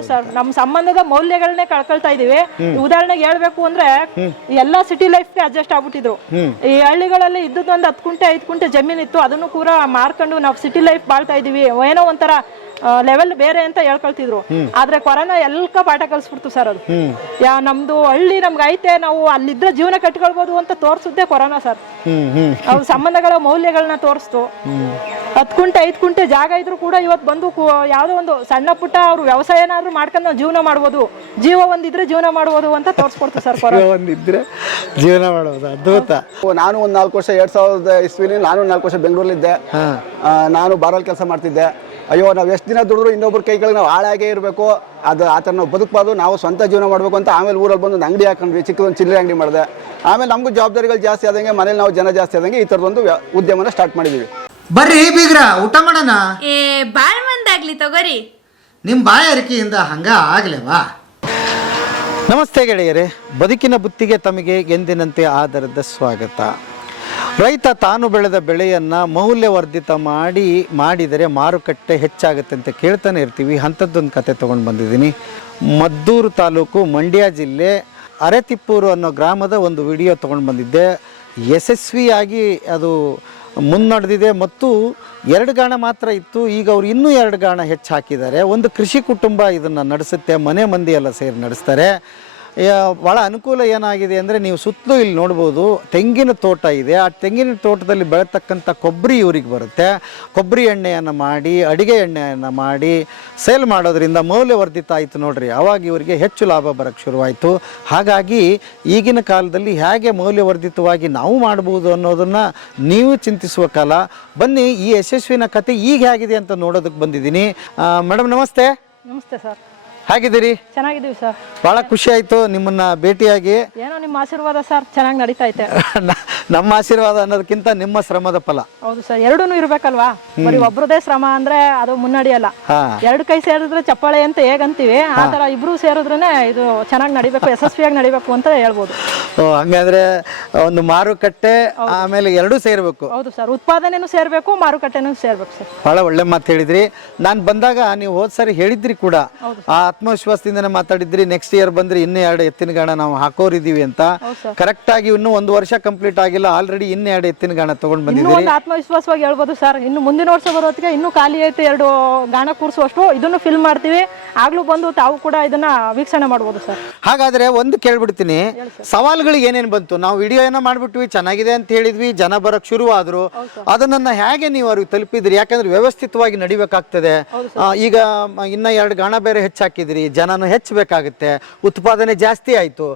ಹೌದು ಸರ್, ನಮ್ಮ ಸಂಬಂಧದ ಮೌಲ್ಯಗಳನ್ನೇ ಕಳ್ಕೊಳ್ತಾ ಇದೀವಿ. ಉದಾಹರಣೆಗೆ ಹೇಳ್ಬೇಕು ಅಂದ್ರೆ ಎಲ್ಲಾ ಸಿಟಿ ಲೈಫ್ಗೆ ಅಡ್ಜಸ್ಟ್ ಆಗ್ಬಿಟ್ಟಿದ್ರು. ಈ ಹಳ್ಳಿಗಳಲ್ಲಿ ಇದ್ದದ್ದು ಒಂದು 10 ಗುಂಟೆ 5 ಗುಂಟೆ ಜಮೀನ್ ಇತ್ತು, ಅದನ್ನು ಕೂಡ ಮಾರ್ಕೊಂಡು ನಾವು ಸಿಟಿ ಲೈಫ್ ಬಾಳ್ತಾ ಇದೀವಿ, ಏನೋ ಒಂಥರ ಲೆವೆಲ್ ಬೇರೆ ಅಂತ ಹೇಳ್ಕೊಳ್ತಿದ್ರು. ಆದ್ರೆ ಕೊರೋನಾ ಎಲ್ಕ ಪಾಠ ಕಲಿಸ್ಬಿಡ್ತು ಸರ್. ಅದು ನಮ್ದು ಹಳ್ಳಿ ನಮ್ಗೆ ಐತೆ, ನಾವು ಅಲ್ಲಿದ್ರೆ ಜೀವನ ಕಟ್ಕೊಳ್ಬಹುದು ಅಂತ ತೋರ್ಸುತ್ತೆ ಕೊರೋನಾ ಸರ್. ಅವ್ರ ಸಂಬಂಧಗಳ ಮೌಲ್ಯಗಳನ್ನ ತೋರಿಸ್ತು. 10 ಗುಂಟೆ 5 ಗುಂಟೆ ಜಾಗ ಇದ್ರು ಕೂಡ ಇವತ್ತು ಬಂದು ಯಾವ್ದೋ ಒಂದು ಸಣ್ಣ ಪುಟ್ಟ ಅವ್ರು ವ್ಯವಸಾಯ ಏನಾದ್ರು ಮಾಡ್ಕೊಂಡು ನಾವು ಜೀವನ ಮಾಡ್ಬೋದು, ಜೀವ ಒಂದಿದ್ರೆ ಜೀವನ ಮಾಡ್ಬೋದು ಅಂತ ತೋರಿಸ್ಕೊಡ್ತು ಸರ್. ಒಂದಿದ್ರೆ ಜೀವನ ಮಾಡ್ಬೋದು, ಅದ್ಭುತ. ನಾನು ಒಂದು 4 ವರ್ಷ 2000 ಇಸ್ವಿಲಿ ನಾನು 4 ವರ್ಷ ಬೆಂಗಳೂರಲ್ಲಿದ್ದೆ. ನಾನು ಬಾರಲ್ಲಿ ಕೆಲಸ ಮಾಡ್ತಿದ್ದೆ. ಅಯ್ಯೋ, ನಾವು ಎಷ್ಟು ದಿನ ದುಡಿದ್ರು ಇನ್ನೊಬ್ಬರ ಕೈಗಳಿಗೆ ನಾವು ಹಾಳಾಗೇ ಇರಬೇಕು, ಅದು ಆ ಥರ ನಾವು ಬದುಕಬಾರ್ದು, ನಾವು ಸ್ವಂತ ಜೀವನ ಮಾಡಬೇಕು ಅಂತ ಆಮೇಲೆ ಊರಲ್ಲಿ ಬಂದು ಒಂದು ಅಂಗಡಿ ಹಾಕೊಂಡ್ವಿ, ಚಿಕ್ಕದೊಂದು ಚಿಲ್ಲರೆ ಅಂಗಡಿ ಮಾಡಿದೆ. ಆಮೇಲೆ ನಮಗೂ ಜವಾಬ್ದಾರಿಗಳು ಜಾಸ್ತಿ ಆದಂಗೆ, ಮನೇಲಿ ನಾವು ಜನ ಜಾಸ್ತಿ ಆದಂಗೆ ಈ ಥರದೊಂದು ಉದ್ಯಮನ ಸ್ಟಾರ್ಟ್ ಮಾಡಿದ್ದೀವಿ. ಬರ್ರಿ ಬೀಗ್ರ, ಊಟ ಮಾಡೋಣ. ಬಾಳ್ ಮಂದಾಗ್ಲಿ ತಗೋರಿ. ನಿಮ್ಮ ಬಾಯ ಅರಿಕೆಯಿಂದ ಹಂಗ ಆಗ್ಲೇವಾ? ನಮಸ್ತೆ ಗೆಳೆಯರೇ, ಬದುಕಿನ ಬುತ್ತಿಗೆ ತಮಗೆ ಎಂದಿನಂತೆ ಆಧಾರದ ಸ್ವಾಗತ. ರೈತ ತಾನು ಬೆಳೆದ ಬೆಳೆಯನ್ನು ಮೌಲ್ಯವರ್ಧಿತ ಮಾಡಿದರೆ ಮಾರುಕಟ್ಟೆ ಹೆಚ್ಚಾಗುತ್ತೆ ಅಂತ ಕೇಳ್ತಾನೆ ಇರ್ತೀವಿ. ಅಂಥದ್ದೊಂದು ಕತೆ ತೊಗೊಂಡು ಬಂದಿದ್ದೀನಿ. ಮದ್ದೂರು ತಾಲೂಕು, ಮಂಡ್ಯ ಜಿಲ್ಲೆ, ಅರೆತಿಪ್ಪೂರು ಅನ್ನೋ ಗ್ರಾಮದ ಒಂದು ವಿಡಿಯೋ ತೊಗೊಂಡು ಬಂದಿದ್ದೆ. ಯಶಸ್ವಿಯಾಗಿ ಅದು ಮುನ್ನಡೆದಿದೆ ಮತ್ತು 2 ಗಾಣ ಮಾತ್ರ ಇತ್ತು, ಈಗ ಅವ್ರು ಇನ್ನೂ 2 ಗಾಣ ಹೆಚ್ಚು ಹಾಕಿದ್ದಾರೆ. ಒಂದು ಕೃಷಿ ಕುಟುಂಬ ಇದನ್ನು ನಡೆಸುತ್ತೆ, ಮನೆ ಮಂದಿ ಎಲ್ಲ ಸೇರಿ ನಡೆಸ್ತಾರೆ. ಭಾಳ ಅನುಕೂಲ ಏನಾಗಿದೆ ಅಂದರೆ, ನೀವು ಸುತ್ತಲೂ ಇಲ್ಲಿ ನೋಡ್ಬೋದು ತೆಂಗಿನ ತೋಟ ಇದೆ. ಆ ತೆಂಗಿನ ತೋಟದಲ್ಲಿ ಬೆಳೆತಕ್ಕಂಥ ಕೊಬ್ಬರಿ ಇವ್ರಿಗೆ ಬರುತ್ತೆ. ಕೊಬ್ಬರಿ ಎಣ್ಣೆಯನ್ನು ಮಾಡಿ, ಅಡಿಗೆ ಎಣ್ಣೆಯನ್ನು ಮಾಡಿ ಸೇಲ್ ಮಾಡೋದ್ರಿಂದ ಮೌಲ್ಯವರ್ಧಿತ ಆಯಿತು ನೋಡ್ರಿ. ಆವಾಗ ಇವರಿಗೆ ಹೆಚ್ಚು ಲಾಭ ಬರೋಕ್ಕೆ ಶುರುವಾಯಿತು. ಹಾಗಾಗಿ ಈಗಿನ ಕಾಲದಲ್ಲಿ ಹೇಗೆ ಮೌಲ್ಯವರ್ಧಿತವಾಗಿ ನಾವು ಮಾಡ್ಬೋದು ಅನ್ನೋದನ್ನು ನೀವು ಚಿಂತಿಸುವ ಕಾಲ. ಬನ್ನಿ, ಈ ಯಶಸ್ವಿನ ಕತೆ ಈಗ ಹೇಗಿದೆ ಅಂತ ನೋಡೋದಕ್ಕೆ ಬಂದಿದ್ದೀನಿ. ಮೇಡಮ್ ನಮಸ್ತೆ. ನಮಸ್ತೆ ಸರ್, ಹೇಗಿದ್ದೀರಿ? ಚೆನ್ನಾಗಿದ್ದೀವಿ ಸರ್. ಬಹಳ ಖುಷಿ ಆಯ್ತು ನಿಮ್ಮನ್ನ ಭೇಟಿಯಾಗಿ. ಏನೋ ನಿಮ್ಮ ಆಶೀರ್ವಾದ ಸರ್, ಚೆನ್ನಾಗಿ ನಡೀತಾ ಐತೆ. ನಮ್ಮ ಆಶೀರ್ವಾದ ಅನ್ನೋದಕ್ಕಿಂತ ನಿಮ್ಮ ಶ್ರಮದ ಫಲ. ಹೌದು ಸರ್, ಎರಡೂ ಇರ್ಬೇಕಲ್ವಾ? ಬರೀ ಒಬ್ರದೇ ಶ್ರಮ ಅಂದ್ರೆ ಅದು ಮುನ್ನಡಿಯಲ್ಲ. 2 ಕೈ ಸೇರಿದ್ರೆ ಚಪ್ಪಾಳೆ ಅಂತ ಹೇಗಂತೀವಿ, ಆ ತರ ಇಬ್ರು ಸೇರಿದ್ರೇನೆ ಇದು ಚೆನ್ನಾಗಿ ನಡಿಬೇಕು, ಯಶಸ್ವಿಯಾಗಿ ನಡಿಬೇಕು ಅಂತ ಹೇಳ್ಬೋದು. ಹಂಗಂದ್ರೆ ಒಂದು ಮಾರುಕಟ್ಟೆ ಆಮೇಲೆ 2 ಸೇರ್ಬೇಕು. ಹೌದು ಸರ್, ಉತ್ಪಾದನೆನೂ ಸೇರ್ಬೇಕು, ಮಾರುಕಟ್ಟೆನೂ ಸೇರ್ಬೇಕು ಸರ್. ಬಹಳ ಒಳ್ಳೆ ಮಾತು ಹೇಳಿದ್ರಿ. ನಾನು ಬಂದಾಗ ನೀವು ಹೋದ್ ಸರಿ ಹೇಳಿದ್ರಿ ಕೂಡ, ಆ ಆತ್ಮವಿಶ್ವಾಸದಿಂದನೇ ಮಾತಾಡಿದ್ರಿ. ನೆಕ್ಸ್ಟ್ ಇಯರ್ ಬಂದ್ರೆ ಇನ್ನೂ 2 ಎತ್ತಿನ ಗಾಣ ನಾವು ಹಾಕೋರಿದೀವಿ ಅಂತ. ಕರೆಕ್ಟ್ ಆಗಿ ಇನ್ನೂ 1 ವರ್ಷ ಕಂಪ್ಲೀಟ್ ಆಗಿಲ್ಲ, ಆಲ್ರೆಡಿ ಇನ್ನೂ 2 ಎತ್ತಿನ ಗಾಣ ತಗೊಂಡ್ ಬಂದಿದ್ದೀರಿ. ಆತ್ಮವಿಶ್ವಾಸವಾಗಿ ಹೇಳ್ಬೋದು ಸರ್. ಇನ್ನು ಮುಂದಿನ ವರ್ಷ ಬರೋತ್ತಿಗೆ ಇನ್ನೂ ಖಾಲಿ ಐತೆ 2 ಗಾಣ ಕೂರಿಸುವಷ್ಟು ಇದನ್ನು ಫಿಲ್ ಮಾಡ್ತೀವಿ. ಆಗ್ಲೂ ಬಂದು ತಾವು ಕೂಡ ಇದನ್ನ ವೀಕ್ಷಣೆ ಮಾಡ್ಬೋದು ಸರ್. ಹಾಗಾದ್ರೆ ಒಂದು ಕೇಳ್ಬಿಡ್ತೀನಿ, ಸವಾಲುಗಳು ಏನೇನು ಬಂತು? ನಾವು ವಿಡಿಯೋ ಏನೋ ಮಾಡ್ಬಿಟ್ವಿ, ಚೆನ್ನಾಗಿದೆ ಅಂತ ಹೇಳಿದ್ವಿ, ಜನ ಬರಕ್ ಶುರುವಾದ್ರು. ಅದನ್ನ ಹೇಗೆ ನೀವು ಅವ್ರಿಗೆ ತಲುಪಿದ್ರಿ? ಯಾಕಂದ್ರೆ ವ್ಯವಸ್ಥಿತವಾಗಿ ನಡಿಬೇಕಾಗ್ತದೆ. ಈಗ ಇನ್ನ 2 ಗಾಣ ಬೇರೆ ಹೆಚ್ಚಾಕಿದ್ರಿ, ಜನನು ಹೆಚ್ಚಬೇಕಾಗುತ್ತೆ, ಉತ್ಪಾದನೆ ಜಾಸ್ತಿ ಆಯ್ತು,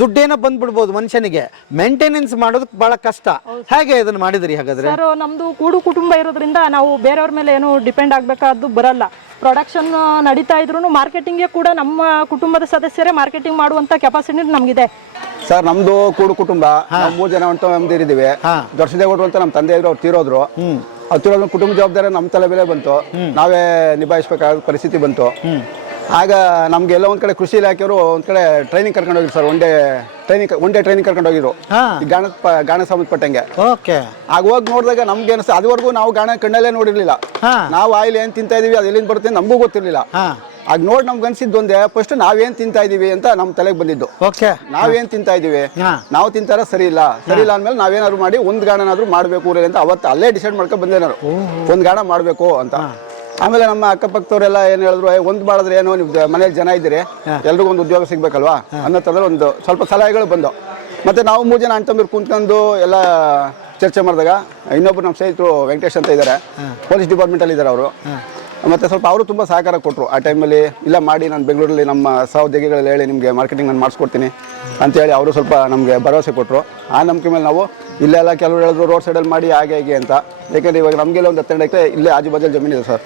ದುಡ್ಡೇನೋ ಬಂದ್ಬಿಡ್ಬೋದು ಮನುಷ್ಯನಿಗೆ, ಮೇಂಟೆನೆನ್ಸ್ ಮಾಡೋದಕ್ಕೆ ಬಹಳ ಕಷ್ಟ. ಹೇಗೆ ಇದನ್ನ ಮಾಡಿದ್ರಿ? ಹಾಗಾದ್ರೆ ಸರ್, ನಮ್ದು ಕೂಡು ಕುಟುಂಬ ಇರೋದ್ರಿಂದ ನಾವು ಬೇರೆಯವ್ರ ಮೇಲೆ ಏನು ಡಿಪೆಂಡ್ ಆಗ್ಬೇಕಾದ್ದು ಬರಲ್ಲ. ಪ್ರೊಡಕ್ಷನ್ ನಡೀತಾ ಇದ್ರು ಮಾರ್ಕೆಟಿಂಗ್ಗೆ ಕೂಡ ನಮ್ಮ ಕುಟುಂಬದ ಸದಸ್ಯರೇ ಮಾರ್ಕೆಟಿಂಗ್ ಮಾಡುವಂತ ಕೆಪಾಸಿಟಿ ನಮ್ಗಿದೆ ಸರ್. ನಮ್ದು ಕೂಡು ಕುಟುಂಬ, 3 ಜನ ನಮ್ದಿರಿದೀವಿ. ದೊಡ್ಡದೇಗೌಡರು ಅಂತ ನಮ್ಮ ತಂದೆ ಇದ್ರು, ಅವ್ರು ತೀರೋದ್ರು. ಅವ್ರು ತೀರೋದ್ರ ಕುಟುಂಬ ಜವಾಬ್ದಾರಿ ನಮ್ಮ ತಲೆ ಮೇಲೆ ಬಂತು, ನಾವೇ ನಿಭಾಯಿಸಬೇಕಾದ ಪರಿಸ್ಥಿತಿ ಬಂತು. ಆಗ ನಮ್ಗೆ ಎಲ್ಲ ಒಂದ್ ಕಡೆ ಕೃಷಿ ಇಲಾಖೆಯವರು ಒಂದ್ ಕಡೆ ಟ್ರೈನಿಂಗ್ ಕರ್ಕೊಂಡು ಹೋಗಿದ್ರು ಸರ್. ಒನ್ ಡೇ ಟ್ರೈನಿಂಗ್ ಕರ್ಕೊಂಡು ಹೋಗಿದ್ರು ಗಾಣ ಸಂಬಂಧಪಟ್ಟಂಗೆ. ಆಗ ಹೋಗಿ ನೋಡಿದಾಗ ನಮ್ಗೆ ಅನಿಸ್ತು, ಅದುವರೆಗೂ ನಾವು ಗಾಣ ಕಣ್ಣಲ್ಲೇ ನೋಡಿರ್ಲಿಲ್ಲ. ನಾವು ಆಯಿಲ್ ಏನ್ ತಿಂತಾ ಇದೀವಿ, ಅದು ಎಲ್ಲಿಂದ ಬರುತ್ತೆ ನಮಗೂ ಗೊತ್ತಿರ್ಲಿಲ್ಲ. ಆಗ ನೋಡಿ ನಮ್ಗೆ ಅನ್ಸಿದ್ದು ಒಂದೇ, ಫಸ್ಟ್ ನಾವೇನ್ ತಿಂತಾ ಇದೀವಿ ಅಂತ ನಮ್ ತಲೆಗೆ ಬಂದಿದ್ದು. ನಾವೇನ್ ತಿಂತಾ ಇದೀವಿ, ನಾವು ತಿಂತಾರ ಸರಿ ಇಲ್ಲ ಅಂದ್ಮೇಲೆ ನಾವೇನಾದ್ರು ಮಾಡಿ 1 ಗಾಣನಾದ್ರು ಮಾಡ್ಬೇಕು ಊರಲ್ಲಿ ಅಂತ ಅವತ್ತು ಅಲ್ಲೇ ಡಿಸೈಡ್ ಮಾಡ್ಕೊಂಡು ಬಂದೇನಾರು 1 ಗಾಣ ಮಾಡ್ಬೇಕು ಅಂತ. ಆಮೇಲೆ ನಮ್ಮ ಅಕ್ಕಪಕ್ಕದವರೆಲ್ಲ ಏನ್ ಹೇಳಿದ್ರು, 1 ಮಾಡಿದ್ರೆ ಏನು, ನೀವು ಮನೇಲಿ ಜನ ಇದ್ದೀರಿ, ಎಲ್ರಿಗೂ ಒಂದು ಉದ್ಯೋಗ ಸಿಗ್ಬೇಕಲ್ವಾ ಅನ್ನೋ ಥರ ಒಂದು ಸ್ವಲ್ಪ ಸಲಹೆಗಳು ಬಂದು. ಮತ್ತೆ ನಾವು 3 ಜನ ಅಣ್ಣ ತಮ್ಮರು ಕುಂತ್ಕೊಂಡು ಎಲ್ಲ ಚರ್ಚೆ ಮಾಡಿದಾಗ, ಇನ್ನೊಬ್ರು ನಮ್ಮ ಸ್ನೇಹಿತರು ವೆಂಕಟೇಶ್ ಅಂತ ಇದ್ದಾರೆ, ಪೊಲೀಸ್ ಡಿಪಾರ್ಟ್ಮೆಂಟ್ ಅಲ್ಲಿ ಇದ್ದಾರೆ ಅವರು. ಮತ್ತೆ ಸ್ವಲ್ಪ ಅವರು ತುಂಬಾ ಸಹಕಾರ ಕೊಟ್ಟರು ಆ ಟೈಮಲ್ಲಿ. ಇಲ್ಲ ಮಾಡಿ, ನಾನು ಬೆಂಗಳೂರಲ್ಲಿ ನಮ್ಮ ಸಹೋದ್ಯೋಗಿಗಳಲ್ಲಿ ಹೇಳಿ ನಿಮಗೆ ಮಾರ್ಕೆಟಿಂಗ್ ನಾನು ಮಾಡಿಸ್ಕೊಡ್ತೀನಿ ಅಂತೇಳಿ ಅವರು ಸ್ವಲ್ಪ ನಮಗೆ ಭರವಸೆ ಕೊಟ್ಟರು. ಆ ನಂಬಿಕೆ ಮೇಲೆ ನಾವು ಇಲ್ಲೆಲ್ಲ ಕೆಲವರು ಹೇಳಿದ್ರು ರೋಡ್ ಸೈಡಲ್ಲಿ ಮಾಡಿ ಹಾಗೆ ಹೇಗೆ ಅಂತ. ಯಾಕಂದರೆ ಇವಾಗ ನಮಗೆಲ್ಲ ಒಂದು 12 ಎಕರೆ ಇಲ್ಲೇ ಆಜು ಬಾಜು ಜಮೀನಿದೆ ಸರ್.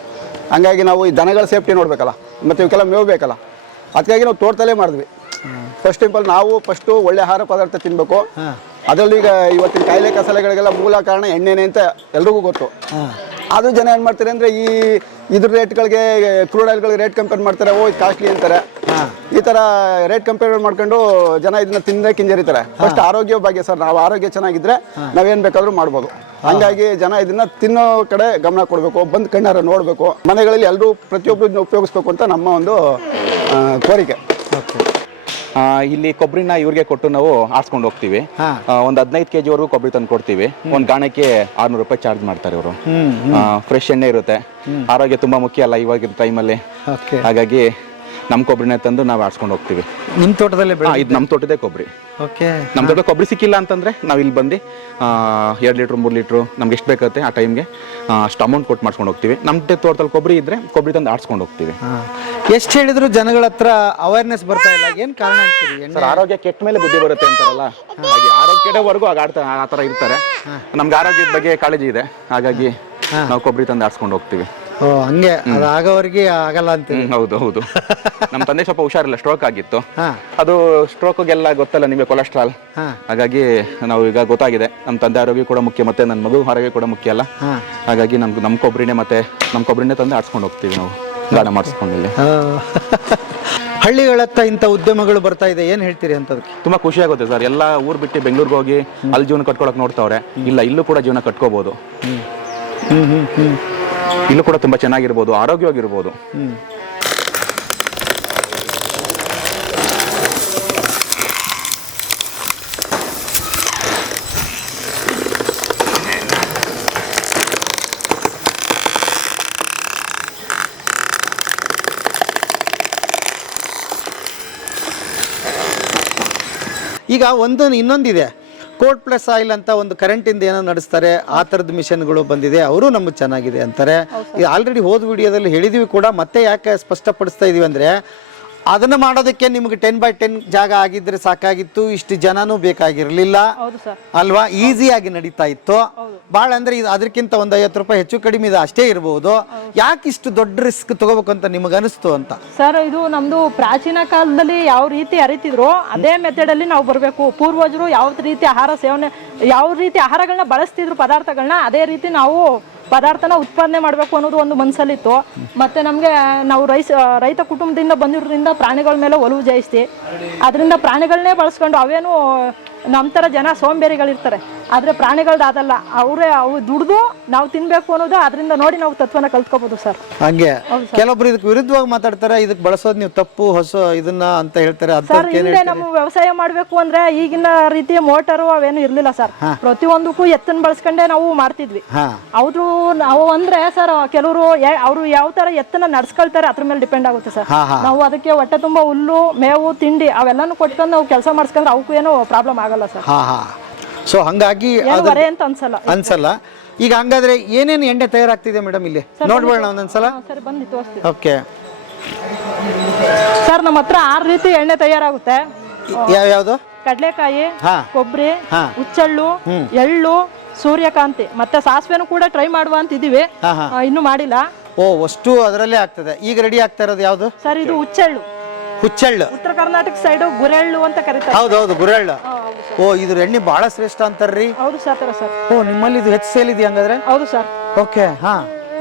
ಹಂಗಾಗಿ ನಾವು ಈ ದನಗಳ ಸೇಫ್ಟಿ ನೋಡಬೇಕಲ್ಲ, ಮತ್ತು ಇವಕ್ಕೆಲ್ಲ ಮೇವು ಬೇಕಲ್ಲ, ಅದಕ್ಕಾಗಿ ನಾವು ತೋಟದಲ್ಲೇ ಮಾಡಿದ್ವಿ. ಫಸ್ಟ್ ಟೈಮಲ್ಲಿ ನಾವು ಒಳ್ಳೆ ಆಹಾರ ಪದಾರ್ಥ ತಿನ್ನಬೇಕು. ಅದರಲ್ಲೂ ಈಗ ಇವತ್ತಿನ ಕಾಯಿಲೆ ಕಸಲೆಗಳಿಗೆಲ್ಲ ಮೂಲ ಕಾರಣ ಎಣ್ಣೆನೆ ಅಂತ ಎಲ್ರಿಗೂ ಗೊತ್ತು. ಅದು ಜನ ಏನು ಮಾಡ್ತಾರೆ ಅಂದರೆ, ಇದ್ರ ರೇಟ್ಗಳಿಗೆ, ಕ್ರೂಡ್ ಆಯಿಲ್ಗಳಿಗೆ ರೇಟ್ ಕಂಪೇರ್ ಮಾಡ್ತಾರೆ, ಇದು ಕಾಸ್ಟ್ಲಿ ಅಂತಾರೆ. ಈ ಥರ ರೇಟ್ ಕಂಪೇರ್ ಮಾಡ್ಕೊಂಡು ಜನ ಇದನ್ನ ತಿಂದರೆ ಕಿಂಜರಿತಾರೆ. ಫಸ್ಟ್ ಆರೋಗ್ಯ ಬಗ್ಗೆ ಸರ್, ನಾವು ಆರೋಗ್ಯ ಚೆನ್ನಾಗಿದ್ರೆ ನಾವೇನು ಬೇಕಾದರೂ ಮಾಡ್ಬೋದು. ಹಂಗಾಗಿ ಜನ ಇದನ್ನ ತಿನ್ನೋ ಕಡೆ ಗಮನ ಕೊಡಬೇಕು, ಬಂದು ಕಣ್ಣಾರ ನೋಡಬೇಕು, ಮನೆಗಳಲ್ಲಿ ಎಲ್ಲರೂ ಪ್ರತಿಯೊಬ್ಬರು ಇದನ್ನ ಉಪಯೋಗಿಸ್ಬೇಕು ಅಂತ ನಮ್ಮ ಒಂದು ಕೋರಿಕೆ. ಓಕೆ. ಇಲ್ಲಿ ಕೊಬ್ಬರಿನ ಇವ್ರಿಗೆ ಕೊಟ್ಟು ನಾವು ಆಡ್ಸ್ಕೊಂಡು ಹೋಗ್ತೀವಿ. ಒಂದು 15 kg ವರೆಗೂ ಕೊಬ್ಬರಿ ತಂದು ಕೊಡ್ತೀವಿ. ಒಂದು ಗಾಣಕ್ಕೆ 600 ರೂಪಾಯಿ ಚಾರ್ಜ್ ಮಾಡ್ತಾರೆ ಇವರು. ಫ್ರೆಶ್ ಎಣ್ಣೆ ಇರುತ್ತೆ. ಆರೋಗ್ಯ ತುಂಬಾ ಮುಖ್ಯ ಅಲ್ಲ ಇವಾಗಿನ ಟೈಮಲ್ಲಿ. ಹಾಗಾಗಿ ನಮ್ಮ ಕೊಬ್ಬರಿನೇ ತಂದು ನಾವು ಆಡ್ಸ್ಕೊಂಡು ಹೋಗ್ತೀವಿ. ನಿಮ್ಮ ತೋಟದಲ್ಲೇ ಇದು ನಮ್ಮ ತೋಟದೇ ಕೊಬ್ಬರಿ. ಓಕೆ. ನಮ್ಮ ತೋಟ ಕೊಬ್ಬರಿ ಸಿಕ್ಕಿಲ್ಲ ಅಂತಂದ್ರೆ ನಾವು ಇಲ್ಲಿ ಬಂದು 2 ಲೀಟ್ರ್ 3 ಲೀಟ್ರು ನಮ್ಗೆ ಎಷ್ಟು ಬೇಕಾಗುತ್ತೆ ಆ ಟೈಮ್ಗೆ ಅಷ್ಟು ಅಮೌಂಟ್ ಕೊಟ್ಟು ಮಾಡ್ಸ್ಕೊಂಡು ಹೋಗ್ತೀವಿ. ನಮ್ಮ ತೋಟದಲ್ಲಿ ಕೊಬ್ಬರಿ ಇದ್ರೆ ಕೊಬ್ಬರಿ ತಂದು ಆಡ್ಸ್ಕೊಂಡು ಹೋಗ್ತೀವಿ. ಎಷ್ಟು ಹೇಳಿದ್ರು ಜನಗಳ ಹತ್ರ ಅವೇರ್ನೆಸ್ ಬರ್ತಾ ಇಲ್ಲ, ಏನ್ ಕಾರಣ ಅಂತೀರಿ? ಸರ್, ಆರೋಗ್ಯ ಕೆಟ್ಟ ಮೇಲೆ ಬುದ್ಧಿ ಬರುತ್ತೆ ಅಂತಾರಲ್ಲ, ಹಾಗೆ ಆರೋಗ್ಯ ಕೆಡವರೆಗೂ ಆ ಥರ ಇರ್ತಾರೆ. ನಮ್ಗೆ ಆರೋಗ್ಯದ ಬಗ್ಗೆ ಕಾಳಜಿ ಇದೆ, ಹಾಗಾಗಿ ನಾವು ಕೊಬ್ಬರಿ ತಂದು ಆಡ್ಸ್ಕೊಂಡು ಹೋಗ್ತೀವಿ. ಓ, ಹಂಗೆ ಅದಾಗವರೆಗೆ ಆಗಲ್ಲ ಅಂತೀವಿ. ಹೌದು ಹೌದು. ನಮ್ಮ ತಂದೆ ಸ್ವಲ್ಪ ಹುಷಾರಿಲ್ಲ, ಸ್ಟ್ರೋಕ್ ಆಗಿತ್ತು. ಅದು ಸ್ಟ್ರೋಕ್ಗೆಲ್ಲ ಗೊತ್ತಲ್ಲ ನಿಮಗೆ, ಕೊಲೆಸ್ಟ್ರಾಲ್. ಹಾಗಾಗಿ ನಾವು ಈಗ ಗೊತ್ತಾಗಿದೆ ನಮ್ಮ ತಂದೆ ಆರೋಗ್ಯ ಕೂಡ ಮುಖ್ಯ, ಮತ್ತೆ ನನ್ನ ಮಗು ಆರೋಗ್ಯ ಕೂಡ ಮುಖ್ಯ ಅಲ್ಲ. ಹಾಗಾಗಿ ನಮ್ಮ ಕೊಬ್ಬರಿನೇ ತಂದು ಆಡ್ಸ್ಕೊಂಡು ಹೋಗ್ತೀವಿ ನಾವು ಗಾಣ ಮಾಡಿಸ್ಕೊಂಡು. ಇಲ್ಲಿ ಹಳ್ಳಿಗಳತ್ತ ಇಂಥ ಉದ್ಯಮಗಳು ಬರ್ತಾ ಇದೆ, ಏನ್ ಹೇಳ್ತೀರಿ ಅಂತದಕ್ಕೆ? ತುಂಬಾ ಖುಷಿ ಆಗುತ್ತೆ ಸರ್. ಎಲ್ಲ ಊರ್ ಬಿಟ್ಟು ಬೆಂಗಳೂರಿಗೆ ಹೋಗಿ ಅಲ್ಲಿ ಜೀವನ ಕಟ್ಕೊಳಕ್ ನೋಡ್ತಾವ್ರೆ. ಇಲ್ಲ, ಇಲ್ಲೂ ಕೂಡ ಜೀವನ ಕಟ್ಕೋಬಹುದು. ಇಲ್ಲೂ ಕೂಡ ತುಂಬಾ ಚೆನ್ನಾಗಿರ್ಬೋದು, ಆರೋಗ್ಯವಾಗಿರ್ಬೋದು. ಈಗ ಇನ್ನೊಂದಿದೆ, ಕೋಲ್ಡ್ ಪ್ಲಸ್ ಆಯಿಲ್ ಅಂತ ಒಂದು ಕರೆಂಟಿಂದ ಏನೋ ನಡೆಸ್ತಾರೆ, ಆ ಥರದ ಮಿಷನ್ಗಳು ಬಂದಿದೆ, ಅವರು ನಮ್ಗೆ ಚೆನ್ನಾಗಿದೆ ಅಂತಾರೆ. ಇದು ಆಲ್ರೆಡಿ ಹೋದ ವಿಡಿಯೋದಲ್ಲಿ ಹೇಳಿದೀವಿ ಕೂಡ, ಮತ್ತೆ ಯಾಕೆ ಸ್ಪಷ್ಟಪಡಿಸ್ತಾ ಇದೀವಿ ಅಂದರೆ, ಅದನ್ನು ಮಾಡೋದಕ್ಕೆ ನಿಮ್ಗೆ 10x10 ಜಾಗ ಆಗಿದ್ರೆ ಸಾಕಾಗಿತ್ತು, ಇಷ್ಟು ಜನನೂ ಬೇಕಾಗಿರ್ಲಿಲ್ಲ ಅಲ್ವಾ? ಈಸಿಯಾಗಿ ನಡೀತಾ ಇತ್ತು. ಭಾಳ ಅಂದ್ರೆ ಇದು ಅದಕ್ಕಿಂತ ಒಂದು 50 ರೂಪಾಯಿ ಹೆಚ್ಚು ಕಡಿಮೆ ಇದೆ ಅಷ್ಟೇ ಇರ್ಬೋದು. ಯಾಕೆ ಇಷ್ಟು ದೊಡ್ಡ ರಿಸ್ಕ್ ತಗೋಬೇಕು ಅಂತ ನಿಮಗೆ ಅನಿಸ್ತು ಅಂತ? ಸರ್, ಇದು ನಮ್ದು ಪ್ರಾಚೀನ ಕಾಲದಲ್ಲಿ ಯಾವ ರೀತಿ ಅರಿತಿದ್ರು ಅದೇ ಮೆಥಡ್ ಅಲ್ಲಿ ನಾವು ಬರಬೇಕು. ಪೂರ್ವಜರು ಯಾವ ರೀತಿ ಆಹಾರ ಸೇವನೆ, ಯಾವ ರೀತಿ ಆಹಾರಗಳನ್ನ ಬಳಸ್ತಿದ್ರು, ಪದಾರ್ಥಗಳನ್ನ, ಅದೇ ರೀತಿ ನಾವು ಪದಾರ್ಥನ ಉತ್ಪಾದನೆ ಮಾಡಬೇಕು ಅನ್ನೋದು ಒಂದು ಮನಸ್ಸಲ್ಲಿತ್ತು. ಮತ್ತೆ ನಮಗೆ ನಾವು ರೈತ ಕುಟುಂಬದಿಂದ ಬಂದಿರೋದ್ರಿಂದ ಪ್ರಾಣಿಗಳ ಮೇಲೆ ಒಲವು ಜಾಸ್ತಿ. ಅದರಿಂದ ಪ್ರಾಣಿಗಳನ್ನೇ ಬಳಸ್ಕೊಂಡು, ಅವೇನು ನಮ್ಮ ಥರ ಜನ ಸೋಂಬೇರಿಗಳಿರ್ತಾರೆ, ಆದರೆ ಪ್ರಾಣಿಗಳ್ದು ಅದಲ್ಲ. ಅವು ದುಡ್ದು ನಾವು ತಿನ್ಬೇಕು ಅನ್ನೋದು, ಅದರಿಂದ ನೋಡಿ ನಾವು ತತ್ವನ ಕಲ್ತ್ಕೋಬಹುದು ಸರ್. ಹಂಗೆ ಕೆಲವೊಬ್ರು ಇದಕ್ಕೆ ವಿರುದ್ಧವಾಗಿ ಮಾತಾಡ್ತಾರೆ, ಇದಕ್ಕೆ ಬಳಸೋದು ನೀವು ತಪ್ಪು, ಹೊಸ ಇದನ್ನ ಅಂತ ಹೇಳ್ತಾರೆ. ಸರ್, ಹಿಂದೆ ನಮ್ಮ ವ್ಯವಸಾಯ ಮಾಡ್ಬೇಕು ಅಂದ್ರೆ ಈಗಿನ ರೀತಿಯ ಮೋಟರು ಅವೇನು ಇರ್ಲಿಲ್ಲ ಸರ್. ಪ್ರತಿಯೊಂದಕ್ಕೂ ಎತ್ತನ್ ಬಳಸ್ಕೊಂಡೇ ನಾವು ಮಾಡ್ತಿದ್ವಿ. ಹೌದು, ನಾವು ಅಂದ್ರೆ ಸರ್, ಕೆಲವರು ಅವರು ಯಾವ ತರ ಎತ್ತನ್ನ ನಡ್ಸ್ಕೊಳ್ತಾರೆ ಅದ್ರ ಮೇಲೆ ಡಿಪೆಂಡ್ ಆಗುತ್ತೆ ಸರ್. ನಾವು ಅದಕ್ಕೆ ಹೊಟ್ಟೆ ತುಂಬಾ ಹುಲ್ಲು, ಮೇವು, ತಿಂಡಿ ಅವೆಲ್ಲಾನು ಕೊಟ್ಕೊಂಡು ನಾವು ಕೆಲಸ ಮಾಡಿಸ್ಕೊಂಡ್ರೆ ಅವಕ್ಕೂ ಏನೋ ಪ್ರಾಬ್ಲಮ್ ಆಗಲ್ಲ ಸರ್. ಸೊ ಹಂಗಾಗಿ ಅಂತ ಅನ್ಸಲ್ಲ. ಈಗ ಹಂಗಾದ್ರೆ ಏನೇನು ಎಣ್ಣೆ ತಯಾರಾಗ್ತಿದೆ ಮೇಡಮ್ ಇಲ್ಲಿ ನೋಡ್ಬೋಣ ಒಂದೊಂದ್ಸಲ? ಓಕೆ ಸರ್, ನಮ್ಮ ಹತ್ರ 6 ರೀತಿ ಎಣ್ಣೆ ತಯಾರಾಗುತ್ತೆ. ಯಾವ್ಯಾವ್ದು? ಕಡಲೆಕಾಯಿ, ಕೊಬ್ಬರಿ, ಹುಚ್ಚೆಳ್ಳು, ಎಳ್ಳು, ಸೂರ್ಯಕಾಂತಿ, ಮತ್ತೆ ಸಾಸಿವೆನೂ ಕೂಡ ಟ್ರೈ ಮಾಡುವ ಅಂತ ಇದೀವಿ, ಇನ್ನು ಮಾಡಿಲ್ಲ. ಓ, ಅಷ್ಟು ಅದರಲ್ಲೇ ಆಗ್ತದೆ. ಈಗ ರೆಡಿ ಆಗ್ತಾ ಇರೋದು ಯಾವ್ದು ಸರ್? ಇದು ಹುಚ್ಚೆಳ್ಳು. ಹುಚ್ಚೆಳ್ಳು ಉತ್ತರ ಕರ್ನಾಟಕ ಸೈಡ್ ಗುರೆಳ್ಳು ಅಂತ ಕರೀತಾರೆ. ಹೌದೌದು, ಗುರೆಳ್ಳು. ಓ, ಇದ್ರ ಎಣ್ಣೆ ಬಹಳ ಶ್ರೇಷ್ಠ ಅಂತಾರ್ರಿ. ಹೌದು ಸರ್. ಓ, ನಿಮ್ಮಲ್ಲಿ ಇದು ಹೆಚ್ಚು ಸೇಲ್ ಇದೆಯಾ ಹಂಗಾದ್ರೆ? ಹೌದು ಸರ್. ಓಕೆ.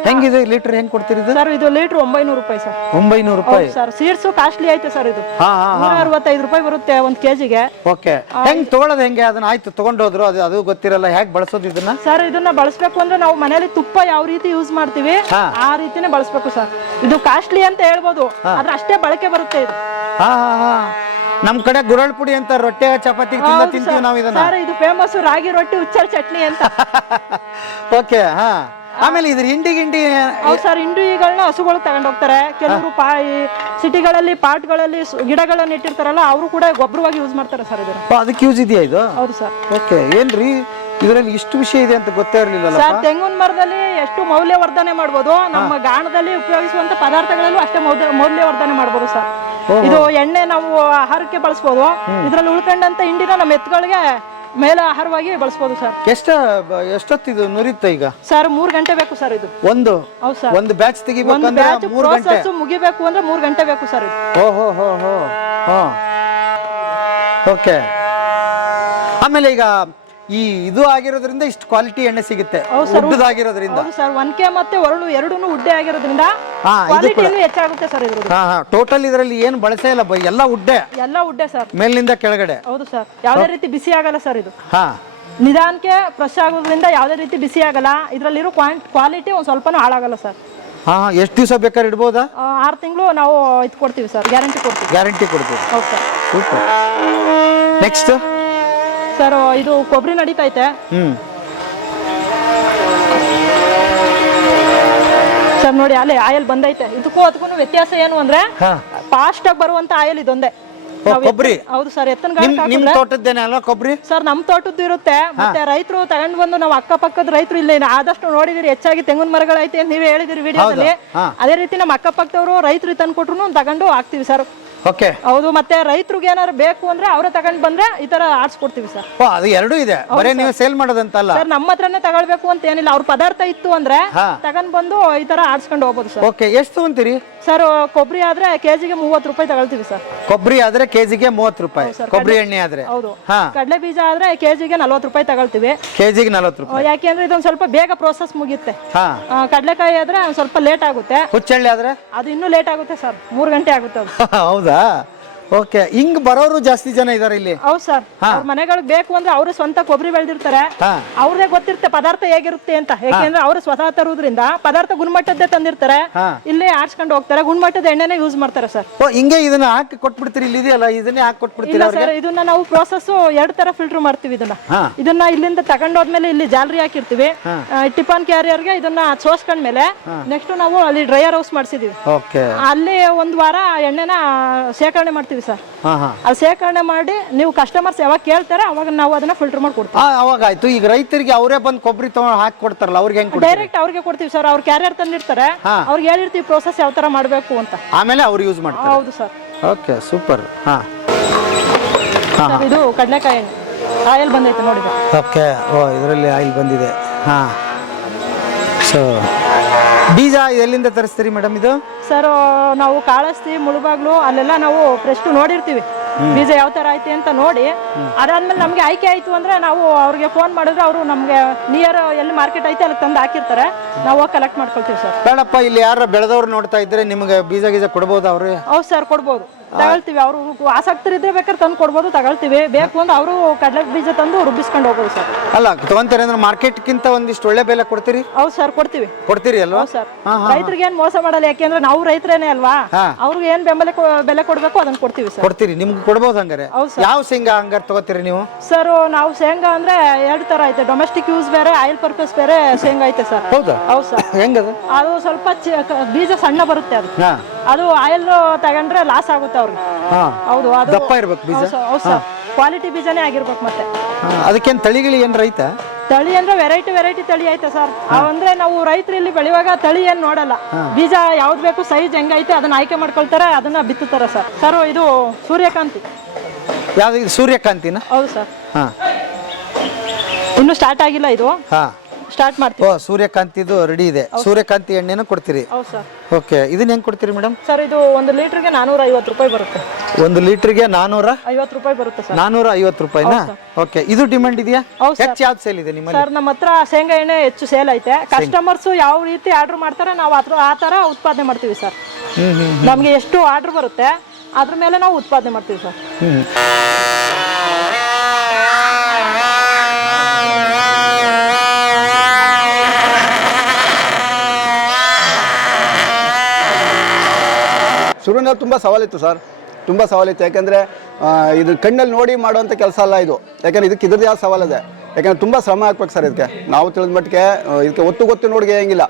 ಹೆಂಗಿದೆ ಲೀಟರ್? ಹೆಂಗ್ ಕೊಡ್ತೀರಿ ಸರ್? ಇದು ಲೀಟರ್ 900 ರೂಪಾಯಿ ಸರ್. 900 ರೂಪಾಯಿ ಸರ್. ಸೀಡ್ಸ್ ಕಾಸ್ಟ್ಲಿ ಐತೆ ಸರ್. ಇದು 165 ರೂಪಾಯಿ ಬರುತ್ತೆ 1 kg. ಓಕೆ. ಹೆಂಗ್ ತಗೊಳ್ಳೋದು ಹೆಂಗೆ? ಅದನ್ನ ಆಯ್ತು ತಗೊಂಡೋದ್ರು, ಅದು ಗೊತ್ತಿರಲ್ಲ, ಹೇಗೆ ಬಳಸೋದು ಇದನ್ನ? ಸರ್, ಇದನ್ನ ಬಳಸಬೇಕು ಅಂದ್ರೆ ನಾವು ಮನೇಲಿ ತುಪ್ಪ ಯಾವ ರೀತಿ ಯೂಸ್ ಮಾಡ್ತೀವಿ ಆ ರೀತಿನೇ ಬಳಸಬೇಕು ಸರ್. ಇದು ಕಾಸ್ಟ್ಲಿ ಅಂತ ಹೇಳ್ಬೋದು, ಆದ್ರೆ ಅಷ್ಟೇ ಬಳಕೆ ಬರುತ್ತೆ ಇದು. ನಮ್ ಕಡೆ ಗುರಳ್ ಪುಡಿ ಅಂತ ರೊಟ್ಟೆ ಚಪಾತಿ ತಿಂತೀವಿ ನಾವು ಇದನ್ನ. ಸರ್, ಇದು ಫೇಮಸ್ ರಾಗಿ ರೊಟ್ಟಿ, ಹುಚ್ಚರ್ ಚಟ್ನಿ ಅಂತ. ಓಕೆ. ಆಮೇಲೆ ಇದ್ರ ಹಿಂಡಿ ಸರ್, ಹಿಂಡಿಗಳನ್ನ ಹಸುಗಳು ತಗೊಂಡ್ ಹೋಗ್ತಾರೆ. ಕೆಲವರು ಸಿಟಿಗಳಲ್ಲಿ ಪಾಟ್ಗಳಲ್ಲಿ ಗಿಡಗಳನ್ನ ಇಟ್ಟಿರ್ತಾರಲ್ಲ, ಅವರು ಕೂಡ ಗೊಬ್ಬರವಾಗಿ ಯೂಸ್ ಮಾಡ್ತಾರೆ ಸರ್. ಇದನ್ನ ಅದಕ್ಕೆ ಯೂಸ್ ಇದೆಯಾ ಇದು? ಹೌದು ಸರ್. ಓಕೆ. ಏನ್ರಿ ಇದರಲ್ಲಿ ಇಷ್ಟು ವಿಷಯ ಇದೆ ಅಂತ ಗೊತ್ತೇ ಇರಲಿಲ್ಲ ಸರ್. ತೆಂಗಿನ ಮರದಲ್ಲಿ ಎಷ್ಟು ಮೌಲ್ಯವರ್ಧನೆ ಮಾಡ್ಬೋದು, ನಮ್ಮ ಗಾಣದಲ್ಲಿ ಉಪಯೋಗಿಸುವಂತ ಪದಾರ್ಥಗಳಲ್ಲೂ ಅಷ್ಟೇ ಮೌಲ್ಯವರ್ಧನೆ ಮಾಡ್ಬೋದು ಸರ್. ಇದು ಎಣ್ಣೆ ನಾವು ಆಹಾರಕ್ಕೆ ಬಳಸ್ಬೋದು. ಇದ್ರಲ್ಲಿ ಉಳ್ಕೊಂಡಂತ ಹಿಂಡಿನ ನಮ್ಮ ಎತ್ತುಗಳಿಗೆ ಮೇಲೆ ಆಹಾರವಾಗಿ ಬಳಸಬಹುದು ಸರ್. ಎಷ್ಟೊತ್ತಿದು ನುರಿಯುತ್ತೆ ಈಗ? ಸರ್ 3 ಗಂಟೆ ಬೇಕು ಸರ್ ಇದು. ಒಂದು ಬ್ಯಾಚ್ ತೆಗಿಬೇಕಂದ್ರೆ 3 ಗಂಟೆ ಮುಗಿಬೇಕು ಅಂದ್ರೆ 3 ಗಂಟೆ ಬೇಕು ಸರ್ ಇದು. ಓಕೆ. ಆಮೇಲೆ ಈಗ ಈ ಇದು ಆಗಿರೋದ್ರಿಂದ ಇಷ್ಟು ಕ್ವಾಲಿಟಿ ಎಣ್ಣೆ ಸಿಗುತ್ತೆ, ಉದ್ದದಾಗಿರೋದ್ರಿಂದ. ಹೌದು ಸರ್. 1K ಮತ್ತೆ ಒರಳು ಎರಡೂನು ಉಡ್ಡೆ ಆಗಿರೋದ್ರಿಂದ ಕ್ವಾಲಿಟಿ ಹೆಚ್ಚಾಗುತ್ತೆ ಸರ್ ಇದ್ರದ್ದು. ಟೋಟಲ್ ಇದರಲ್ಲಿ ಏನು ಬಳಸೇ ಇಲ್ಲ, ಎಲ್ಲ ಉಡ್ಡೆ ಸರ್, ಮೇಲಿಂದ ಕೆಳಗಡೆ. ಹೌದು ಸರ್. ಯಾವುದೇ ರೀತಿ ಬಿಸಿ ಆಗಲ್ಲ ಸರ್ ಇದು. ನಿಧಾನಕ್ಕೆ ಫ್ರೆಶ್ ಆಗೋದ್ರಿಂದ ಯಾವುದೇ ರೀತಿ ಬಿಸಿ ಆಗಲ್ಲ. ಇದರಲ್ಲಿರೋ ಕ್ವಾಲಿಟಿ ಒಂದ್ ಸ್ವಲ್ಪನೂ ಹಾಳಾಗಲ್ಲ ಸರ್. ಹಾ ಎಷ್ಟು ದಿವಸ ಬೇಕಾದ್ರೆ ಇಡ್ಬೋದಾ? 6 ತಿಂಗಳು ನಾವು ಇದು ಕೊಡ್ತೀವಿ ಸರ್, ಗ್ಯಾರಂಟಿ ಕೊಡ್ತೀವಿ. ಗ್ಯಾರಂಟಿ ಕೊಡ್ತೀವಿ. ಹೌದು ಸರ್. ಸೂಪರ್. ನೆಕ್ಸ್ಟ್ ಸರ್ ಇದು ಕೊಬ್ಬರಿ ನಡೀತೈತೆ ಸರ್. ನೋಡಿ ಅಲ್ಲೇ ಆಯಿಲ್ ಬಂದೈತೆ. ಇದಕ್ಕೂ ಅದಕ್ಕೂ ವ್ಯತ್ಯಾಸ ಏನು ಅಂದ್ರೆ ಫಾಸ್ಟ್ ಆಗಿ ಬರುವಂತ ಆಯಿಲ್ ಇದೊಂದೇ. ಕೊಬ್ಬರಿ. ಹೌದು ಸರ್. ನಿಮ್ ತೋಟದ್ದೇನೆ ಅಲ್ವಾ ಕೊಬ್ಬರಿ? ಸರ್ ನಮ್ ತೋಟದ್ದು ಇರುತ್ತೆ. ಮತ್ತೆ ರೈತರು ತಗೊಂಡ್ ಬಂದು ನಾವು ಅಕ್ಕಪಕ್ಕದ ರೈತರು ಇಲ್ಲಿ ಆದಷ್ಟು ನೋಡಿದಿರಿ, ಹೆಚ್ಚಾಗಿ ತೆಂಗಿನ ಮರಗಳೈತೆ ಅಂತ ನೀವೇ ಹೇಳಿದಿರಿ ವಿಡಿಯೋದಲ್ಲಿ. ಅದೇ ರೀತಿ ನಮ್ಮ ಅಕ್ಕಪಕ್ಕದವರು ರೈತರು ತಂದು ಕೊಟ್ರು ತಗೊಂಡು ಹಾಕ್ತಿವಿ ಸರ್. ಓಕೆ. ಹೌದು. ಮತ್ತೆ ರೈತರಿಗೆ ಏನಾದ್ರು ಬೇಕು ಅಂದ್ರೆ ಅವರೇ ತಗೊಂಡ್ ಬಂದ್ರೆ ಈ ತರ ಆಡ್ಸ್ಕೊಡ್ತೀವಿ ಸರ್. ಅದು ಎರಡೂ ಇದೆ, ಬರೀ ನೀವು ಸೇಲ್ ಮಾಡೋದಂತಲ್ಲ ಸರ್. ನಮ್ಮ ಹತ್ರನೇ ತಗೊಳ್ಬೇಕು ಅಂತ ಏನಿಲ್ಲ, ಅವ್ರ ಪದಾರ್ಥ ಇತ್ತು ಅಂದ್ರೆ ತಗೊಂಡ್ ಬಂದು ಈ ತರ ಆಡ್ಸ್ಕೊಂಡು ಹೋಗ್ಬೋದು ಸರ್. ಓಕೆ. ಎಷ್ಟು ತಗೊಂತೀರಿ ಸರ್? ಕೊಬ್ಬರಿ ಆದ್ರೆ ಕೆಜಿಗೆ 30 ರೂಪಾಯಿ ತಗೊಳ್ತೀವಿ ಸರ್. ಕೊಬ್ಬರಿ ಆದ್ರೆ ಕೆಜಿಗೆ 30 ರೂಪಾಯಿ. ಕೊಬ್ಬರಿ ಎಣ್ಣೆ ಆದ್ರೆ? ಹೌದು. ಕಡಲೆ ಬೀಜ ಆದ್ರೆ ಕೆಜಿಗೆ 40 ರೂಪಾಯಿ ತಗೊಳ್ತೀವಿ. ಕೆಜಿಗೆ 40 ರೂಪಾಯಿ. ಯಾಕೆಂದ್ರೆ ಇದೊಂದ್ ಸ್ವಲ್ಪ ಬೇಗ ಪ್ರೋಸೆಸ್ ಮುಗಿಯುತ್ತೆ. ಕಡಲೆಕಾಯಿ ಆದ್ರೆ ಒಂದ್ ಸ್ವಲ್ಪ ಲೇಟ್ ಆಗುತ್ತೆ. ಹುಚ್ಚೆಳ್ಳೆ ಆದ್ರೆ ಅದು ಇನ್ನೂ ಲೇಟ್ ಆಗುತ್ತೆ ಸರ್, 3 ಗಂಟೆ ಆಗುತ್ತೆ ಅದು. ಹೌದಾ? ಓಕೆ. ಹಿಂಗ್ ಬರೋರು ಜಾಸ್ತಿ ಜನ ಇದಾರೆ ಇಲ್ಲಿ? ಹೌದು ಸರ್. ಅವ್ರ ಮನೆಗಳಿಗೆ ಬೇಕು ಅಂದ್ರೆ ಅವರು ಸ್ವಂತ ಕೊಬ್ಬರಿ ಬೆಳೆದಿರ್ತಾರೆ, ಅವ್ರದೇ ಗೊತ್ತಿರುತ್ತೆ ಪದಾರ್ಥ ಹೇಗಿರುತ್ತೆ ಅಂತ. ಯಾಕೆಂದ್ರೆ ಅವ್ರು ಸ್ವತಃ ತರುವುದ್ರಿಂದ ಪದಾರ್ಥ ಗುಣಮಟ್ಟದ್ದೇ ತಂದಿರ್ತಾರೆ, ಇಲ್ಲೇ ಆಡ್ಸ್ಕೊಂಡು ಹೋಗ್ತಾರೆ, ಗುಣಮಟ್ಟದ ಎಣ್ಣೆನೇ ಯೂಸ್ ಮಾಡ್ತಾರೆ ಸರ್. ಹಿಂಗೆ ಇದನ್ನ ಹಾಕಿ ಕೊಟ್ಬಿಡ್ತೀರಿ? ಇಲ್ಲಿ ಇದೆಯಲ್ಲ ಇದನ್ನೇ ಹಾಕಿ ಕೊಟ್ಬಿಡ್ತೀರಾ? ಸರ್ ಇದನ್ನ ನಾವು ಪ್ರೋಸೆಸ್ 2 ತರ ಫಿಲ್ಟರ್ ಮಾಡ್ತೀವಿ. ಇದನ್ನ ಇಲ್ಲಿಂದ ತಗೊಂಡೋದ್ಮೇಲೆ ಇಲ್ಲಿ ಜಾಲರಿ ಹಾಕಿರ್ತೀವಿ, ಟಿಫಾನ್ ಕ್ಯಾರಿಯರ್ಗೆ ಇದನ್ನ ಸೋಸ್ಕೊಂಡ್ಮೇಲೆ ನೆಕ್ಸ್ಟ್ ನಾವು ಅಲ್ಲಿ ಡ್ರೈಯರ್ ಹೌಸ್ ಮಾಡಿಸಿದೀವಿ. ಅಲ್ಲಿ 1 ವಾರ ಎಣ್ಣೆನ ಶೇಖರಣೆ ಮಾಡ್ತೀವಿ ಸರ್. ಅದು ಶೇಖರಣೆ ಮಾಡಿ ನೀವು ಕಸ್ಟಮರ್ಸ್ ಯಾವಾಗ ಕೇಳ್ತಾರೆ ಅವಾಗ ನಾವು ಅದನ್ನ ಫಿಲ್ಟರ್ ಮಾಡಿ ಕೊಡ್ತೀವಿ. ಅವಾಗ ಆಯ್ತು. ಈಗ ರೈತರಿಗೆ ಅವರೇ ಬಂದು ಕೊಬ್ಬರಿ ತಗೊಂಡು ಹಾಕಿ ಕೊಡ್ತಾರಲ್ಲ, ಅವ್ರಿಗೆ ಹೆಂಗ್? ಡೈರೆಕ್ಟ್ ಅವ್ರಿಗೆ ಕೊಡ್ತೀವಿ ಸರ್. ಅವ್ರ ಕ್ಯಾರಿಯರ್ ತಂದಿರ್ತಾರೆ, ಅವ್ರಿಗೆ ಹೇಳಿರ್ತೀವಿ ಪ್ರೋಸೆಸ್ ಯಾವ ತರ ಮಾಡಬೇಕು ಅಂತ, ಆಮೇಲೆ ಅವ್ರು ಯೂಸ್ ಮಾಡ್ತಾರೆ. ಹೌದು ಸರ್. Okay, super. ಇದು ಕಡಲೆಕಾಯಿ ಎಣ್ಣೆ ಆಯಿಲ್ ಬಂದೈತೆ ನೋಡಿ. ಓಕೆ. ಓ, ಇದರಲ್ಲಿ ಆಯಿಲ್ ಬಂದಿದೆ. ಸೊ ಬೀಜ ಎಲ್ಲಿಂದ ತರಿಸ್ತೀರಿ ಮೇಡಮ್ ಇದು? ಸರ್ ನಾವು ಕಾಳಸ್ತಿ, ಮುಳುಬಾಗ್ಲು ಅಲ್ಲೆಲ್ಲ ನಾವು ಫ್ರೆಶ್ ನೋಡಿರ್ತೀವಿ ಬೀಜ ಯಾವ ತರ ಐತೆ ಅಂತ ನೋಡಿ. ಅದಾದ್ಮೇಲೆ ನಮ್ಗೆ ಆಯ್ಕೆ ಆಯ್ತು ಅಂದ್ರೆ ನಾವು ಅವ್ರಿಗೆ ಫೋನ್ ಮಾಡಿದ್ರೆ ಅವರು ನಮ್ಗೆ ನಿಯರ್ ಎಲ್ಲಿ ಮಾರ್ಕೆಟ್ ಐತೆ ಅಲ್ಲಿ ತಂದು ಹಾಕಿರ್ತಾರೆ, ನಾವು ಕಲೆಕ್ಟ್ ಮಾಡ್ಕೊಳ್ತೀವಿ ಸರ್. ಬೇಡಪ್ಪ, ಇಲ್ಲಿ ಯಾರು ಬೆಳೆದವ್ರು ನೋಡ್ತಾ ಇದ್ರೆ ನಿಮ್ಗೆ ಬೀಜ ಗೀಜ ಕೊಡ್ಬೋದು ಅವ್ರು? ಹೌದು ಸರ್, ಕೊಡ್ಬೋದು. ತಗೊಳ್ತೀವಿ. ಅವರು ಆಸಕ್ತರಿದ್ರೆ ಬೇಕಾದ್ರೆ ತಂದು ಕೊಡ್ಬೋದು, ತಗೊಳ್ತೀವಿ. ಬೇಕು ಅಂದ್ರೆ ಅವರು ಕಡಲೆ ಬೀಜ ತಂದು ರುಬ್ಬಿಸ್ಕೊಂಡು ಹೋಗೋದು ಸರ್. ಅಲ್ಲ, ತಗೊಂತಾರೆ ಅಂದ್ರೆ ಮಾರ್ಕೆಟ್ಗಿಂತ ಒಂದಿಷ್ಟು ಒಳ್ಳೆ ಬೆಲೆ ಕೊಡ್ತೀರಿ? ಹೌದು ಸರ್, ಕೊಡ್ತೀವಿ. ಕೊಡ್ತೀರಿ ಅಲ್ವಾ ಸರ್? ರೈತರಿಗೆ ಏನ್ ಮೋಸ ಮಾಡಲ್ಲ, ಯಾಕೆಂದ್ರೆ ನಾವು ರೈತರೇನೆ ಅಲ್ವಾ, ಅವ್ರಿಗೆ ಏನ್ ಬೆಲೆ ಕೊಡ್ಬೇಕು ಅದನ್ನ ಕೊಡ್ತೀವಿ ಸರ್. ಕೊಡ್ತೀರಿ? ನಿಮ್ಗೆ ಕೊಡ್ಬೋದು ಹಂಗಾರೆ? ಯಾವ ಶೇಂಗಾ ಹಂಗಾರೆ ತಗೋತೀರಿ ನೀವು? ಸರ್ ನಾವು ಶೇಂಗಾ ಅಂದ್ರೆ 2 ತರ ಐತೆ, ಡೊಮೆಸ್ಟಿಕ್ ಯೂಸ್ ಬೇರೆ, ಆಯಿಲ್ ಪರ್ಪಸ್ ಬೇರೆ ಶೇಂಗಾ ಐತೆ ಸರ್. ಹೌದಾ? ಹೌದು ಸರ್. ಹೆಂಗದ? ಅದು ಸ್ವಲ್ಪ ಬೀಜ ಸಣ್ಣ ಬರುತ್ತೆ, ಅದು ಆಯಿಲ್ ತಗೊಂಡ್ರೆ ಲಾಸ್ ಆಗುತ್ತೆ ಅವ್ರಿಗೆ. ಹೌದು, ಅದು ದಪ್ಪ ಇರ್ಬೇಕು ಬೀಜ. ಹೌದು ಸರ್, ಕ್ವಾಲಿಟಿ ಬೀಜನೇ ಆಗಿರ್ಬೇಕು. ಮತ್ತೆ ಅದಕ್ಕೇನ್ ತಳಿಗಳು ಏನ್ ರೈತ? ತಳಿ ಅಂದ್ರೆ ವೆರೈಟಿ ತಳಿ ಐತೆ ಸರ್. ಅಂದ್ರೆ ನಾವು ರೈತರು ಇಲ್ಲಿ ಬೆಳೆಯುವಾಗ ತಳಿ ಏನ್ ನೋಡಲ್ಲ, ಬೀಜ ಯಾವ್ದು ಬೇಕು, ಸೈಜ್ ಹೆಂಗೈತೆ ಅದನ್ನ ಆಯ್ಕೆ ಮಾಡ್ಕೊಳ್ತಾರೆ, ಅದನ್ನ ಬಿತ್ತುತ್ತಾರೆ ಸರ್. ಸರ್ ಇದು ಸೂರ್ಯಕಾಂತಿ. ಯಾವ್ದು? ಸೂರ್ಯಕಾಂತಿನ? ಹೌದು ಸರ್. ಇನ್ನು ಸ್ಟಾರ್ಟ್ ಆಗಿಲ್ಲ, ಇದು ಸ್ಟಾರ್ಟ್ ಮಾಡ್ತೀವಿ. ಸೂರ್ಯಕಾಂತಿದು ರೆಡಿ ಇದೆ. ಸೂರ್ಯಕಾಂತಿ ಎಣ್ಣೆನ ಕೊಡ್ತೀರಿ? ಹೌದು ಸರ್. ಓಕೆ. ಇದನ್ನ ಹೆಂಗ್ ಕೊಡ್ತೀರಿ ಮೇಡಮ್? ಸರ್ ಇದು 1 ಲೀಟರ್ಗೆ 450 ರೂಪಾಯಿ ಬರುತ್ತೆ. 1 ಲೀಟರ್ಗೆ 450 ರೂಪಾಯಿ ಬರುತ್ತೆ ಸರ್. 450 ರೂಪಾಯಿನಾ? ಓಕೆ. ಇದು ಡಿಮಾಂಡ್ ಇದೆಯಾ? ಹೆಚ್ಚು ಯಾವ್ದು ಸೇಲ್ ಇದೆ ನಿಮ್ಮಲ್ಲಿ? ಸರ್ ನಮ್ಮ ಹತ್ರ ಶೇಂಗಾ ಎಣ್ಣೆ ಹೆಚ್ಚು ಸೇಲ್ ಐತೆ. ಕಸ್ಟಮರ್ಸ್ ಯಾವ ರೀತಿ ಆರ್ಡರ್ ಮಾಡ್ತಾರೆ ನಾವು ಆ ತರ ಉತ್ಪಾದನೆ ಮಾಡ್ತೀವಿ ಸರ್. ನಮ್ಗೆ ಎಷ್ಟು ಆರ್ಡರ್ ಬರುತ್ತೆ ಅದ್ರ ಮೇಲೆ ನಾವು ಉತ್ಪಾದನೆ ಮಾಡ್ತೀವಿ ಸರ್. ಶುರುವಿನಲ್ಲಿ ತುಂಬ ಸವಾಲಿತ್ತು ಸರ್, ತುಂಬ ಸವಾಲಿತ್ತು. ಯಾಕೆಂದರೆ ಇದು ಕಣ್ಣಲ್ಲಿ ನೋಡಿ ಮಾಡುವಂಥ ಕೆಲಸ ಅಲ್ಲ ಇದು. ಯಾಕೆಂದರೆ ಇದಕ್ಕೆ ಇದ್ರದ್ದು ಯಾವ ಸವಾಲಿದೆ, ಯಾಕೆಂದರೆ ತುಂಬ ಶ್ರಮ ಹಾಕ್ಬೇಕು ಸರ್ ಇದಕ್ಕೆ. ನಾವು ತಿಳಿದ ಮಟ್ಟಿಗೆ ಇದಕ್ಕೆ ಗೊತ್ತು ನೋಡಿಗೆ ಹೆಂಗಿಲ್ಲ.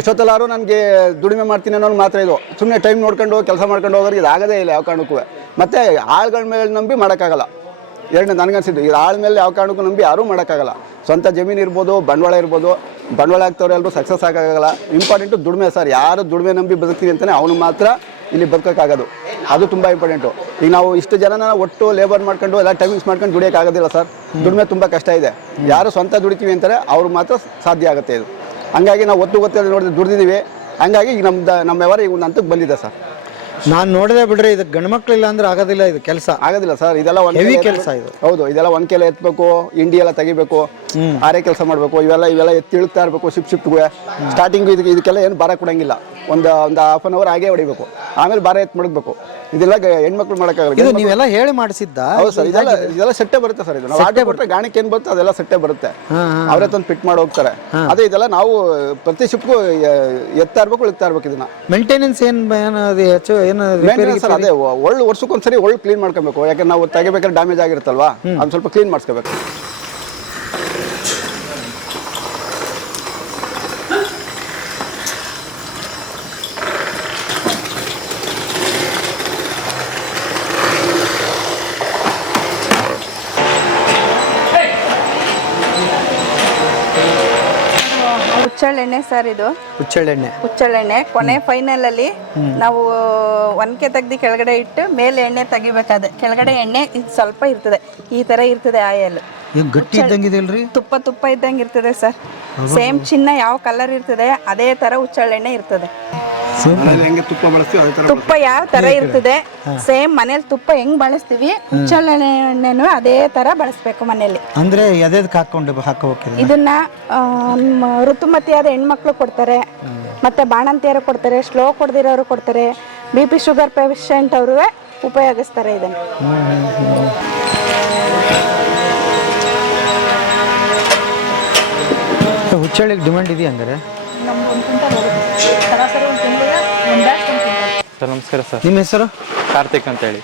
ಎಷ್ಟೊತ್ತಲ್ಲಾರು ನನಗೆ ದುಡಿಮೆ ಮಾಡ್ತೀನಿ ಅನ್ನೋದು ಮಾತ್ರ ಇದು. ಸುಮ್ಮನೆ ಟೈಮ್ ನೋಡ್ಕೊಂಡು ಕೆಲಸ ಮಾಡ್ಕೊಂಡು ಹೋಗೋರಿಗೆ ಇದು ಆಗೋದೇ ಇಲ್ಲ ಯಾವ ಕಾರಣಕ್ಕೂ. ಮತ್ತು ಆಳುಗಳ ಮೇಲೆ ನಂಬಿ ಮಾಡೋಕ್ಕಾಗಲ್ಲ. ನನಗನ್ಸಿದ್ದು ಇದು ಆಳ ಮೇಲೆ ಯಾವ ಕಾರಣಕ್ಕೂ ನಂಬಿ ಯಾರೂ ಮಾಡೋಕ್ಕಾಗಲ್ಲ. ಸ್ವಂತ ಜಮೀನು ಇರ್ಬೋದು, ಬಂಡವಾಳ ಇರ್ಬೋದು, ಬಂಡವಾಳ ಆಗ್ತವ್ರು ಎಲ್ಲರೂ ಸಕ್ಸಸ್ ಆಗೋಕ್ಕಾಗಲ್ಲ. ಇಂಪಾರ್ಟೆಂಟು ದುಡಿಮೆ ಸರ್. ಯಾರು ದುಡಿಮೆ ನಂಬಿ ಬದುಕ್ತೀವಿ ಅಂತಲೇ ಅವನು ಮಾತ್ರ ಇಲ್ಲಿ ಬದುಕೋಕ್ಕಾಗೋದು. ಅದು ತುಂಬ ಇಂಪಾರ್ಟೆಂಟು. ಈಗ ನಾವು ಇಷ್ಟು ಜನನ ಒಟ್ಟು ಲೇಬರ್ ಮಾಡ್ಕೊಂಡು ಎಲ್ಲ ಟೈಮಿಂಗ್ಸ್ ಮಾಡ್ಕೊಂಡು ದುಡಿಯೋಕ್ಕಾಗೋದಿಲ್ಲ ಸರ್. ದುಡಿಮೆ ತುಂಬ ಕಷ್ಟ ಇದೆ. ಯಾರು ಸ್ವಂತ ದುಡಿತೀವಿ ಅಂತಾರೆ ಅವ್ರು ಮಾತ್ರ ಸಾಧ್ಯ ಆಗುತ್ತೆ ಇದು. ಹಂಗಾಗಿ ನಾವು ಒತ್ತು ನೋಡಿದ್ರೆ ದುಡಿದಿದ್ದೀವಿ. ಹಂಗಾಗಿ ಈಗ ನಮ್ಮ ವ್ಯವಹಾರ ಈಗ ಒಂದು ಹಂತಕ್ಕೆ ಬಂದಿದೆ ಸರ್. ನಾನು ನೋಡಿದೆ ಬಿಡ್ರಿ, ಇದು ಗಂಡು ಮಕ್ಕಳಿಲ್ಲ ಅಂದ್ರೆ ಆಗೋದಿಲ್ಲ, ಇದು ಕೆಲಸ ಆಗೋದಿಲ್ಲ ಸರ್. ಇದೆಲ್ಲ ಹೆವಿ ಕೆಲಸ ಇದು. ಹೌದು, ಇದೆಲ್ಲ 1 ಕೆಲ ಎತ್ತಬೇಕು, ಇಂಡಿ ಎಲ್ಲ ತೆಗಿಬೇಕು, ಆರೇ ಕೆಲಸ ಮಾಡಬೇಕು, ಇವೆಲ್ಲ ಎತ್ತಿ ಇಳ್ತಾ ಇರಬೇಕು ಶಿಫ್ಟ್ಗೆ. ಸ್ಟಾರ್ಟಿಂಗು ಇದಕ್ಕೆಲ್ಲ ಏನು ಭಾರ ಕೊಡಂಗಿಲ್ಲ. ಒಂದು ಹಾಫ್ ಅನ್ ಅವರ್ ಹಾಗೆ ಹೊಡಿಬೇಕು, ಆಮೇಲೆ ಭಾರ ಎತ್ತು ಮಡಗಬೇಕು. ಇದೆಲ್ಲ ಹೆಣ್ಮಕ್ಳು ಇದು ಮಾಡೋಕ್ಕಾಗಲ್ಲ. ನೀವೆಲ್ಲ ಹೇಳಿ ಮಾಡಿಸಿದ್ದ? ಹೌದು ಸರ್, ಇದೆಲ್ಲ ಸೆಟ್ಟೆ ಬರುತ್ತೆ ಸರ್. ಇದು ನಾವು ಆರ್ಡರ್ ಕೊಟ್ಟರೆ ಗಾಣಿಕೆ ಏನ್ ಬರುತ್ತೆ ಅದೆಲ್ಲ ಸೆಟ್ಟೆ ಬರುತ್ತೆ, ಅವರೇ ತಂದು ಫಿಟ್ ಮಾಡಿ ಹೋಗ್ತಾರೆ. ಅದೇ ಇದೆಲ್ಲ ನಾವು ಪ್ರತಿ ಶಿಪ್ಗೂ ಎತ್ತಾ ಇರ್ಬೇಕು ಇದನ್ನ. ಮೇಂಟೆನೆನ್ಸ್ ಸರ್ ಅದೇ ವರ್ಷಕ್ಕೊಂದ್ಸರಿ ಒಳ್ಳೆ ಕ್ಲೀನ್ ಮಾಡ್ಕೊಬೇಕು. ಯಾಕಂದ್ರೆ ನಾವು ತೆಗಿಬೇಕಾದ್ರೆ ಡ್ಯಾಮೇಜ್ ಆಗಿರುತ್ತಲ್ವಾ, ಅದು ಸ್ವಲ್ಪ ಕ್ಲೀನ್ ಮಾಡಿಸ್ಕೋಬೇಕು. ಹುಚ್ಚಳೆಣ್ಣೆ ಸರ್, ಇದು ಹುಚ್ಚಳೆಣ್ಣೆ ಕೊನೆ ಫೈನಲ್ ಅಲ್ಲಿ ನಾವು ಒನಕೆ ತೆಗ್ದು ಕೆಳಗಡೆ ಇಟ್ಟು ಮೇಲೆ ಎಣ್ಣೆ ತೆಗಿಬೇಕಾದ್ರೆ ಕೆಳಗಡೆ ಎಣ್ಣೆ ಇದು ಸ್ವಲ್ಪ ಇರ್ತದೆ, ಈ ತರ ಇರ್ತದೆ ಆಯಲ್. ಗಟ್ಟಿ ಇದ್ದಂಗಿದೆ ಅಲ್ರಿ? ತುಪ್ಪ ಇದ್ದಂಗೆ ಇರ್ತದೆ ಸರ್. ಸೇಮ್ ಚಿನ್ನ ಯಾವ ಕಲರ್ ಇರ್ತದೆ ಅದೇ ತರ ಹುಚ್ಚಳೆಣ್ಣೆ ಇರ್ತದೆ. ತುಪ್ಪ ಯಾವ ತರ ಇರ್ತದೆ ಸೇಮ್ ಮನೇಲಿ ತುಪ್ಪ ಹೆಂಗ್ ಬಳಸ್ತೀವಿ ಹುಚ್ಚಳೆಣ್ಣೆನು ಅದೇ ತರ ಬಳಸ್ಬೇಕು ಮನೇಲಿ. ಅಂದ್ರೆ ಹಾಕಬೇಕು. ಇದನ್ನ ಋತುಮತಿಯಾದ ಹೆಣ್ಮಕ್ಳು ಕೊಡ್ತಾರೆ, ಮತ್ತೆ ಬಾಣಂತಿಯರು ಕೊಡ್ತಾರೆ, ಸ್ಲೋ ಕೊಡ್ದಿರೋರು ಕೊಡ್ತಾರೆ, BP ಶುಗರ್ ಪೇಷಂಟ್ ಅವರು ಉಪಯೋಗಿಸ್ತಾರೆ ಇದನ್ನ. ಹುಚ್ಚಳಿಗೆ ಡಿಮ್ಯಾಂಡ್ ಇದೆಯಾ ಹಂಗಾರೆ? ಸರ್ ನಮಸ್ಕಾರ ಸರ್. ನಿಮ್ಮ ಹೆಸರು? ಕಾರ್ತಿಕ್ ಅಂತೇಳಿ.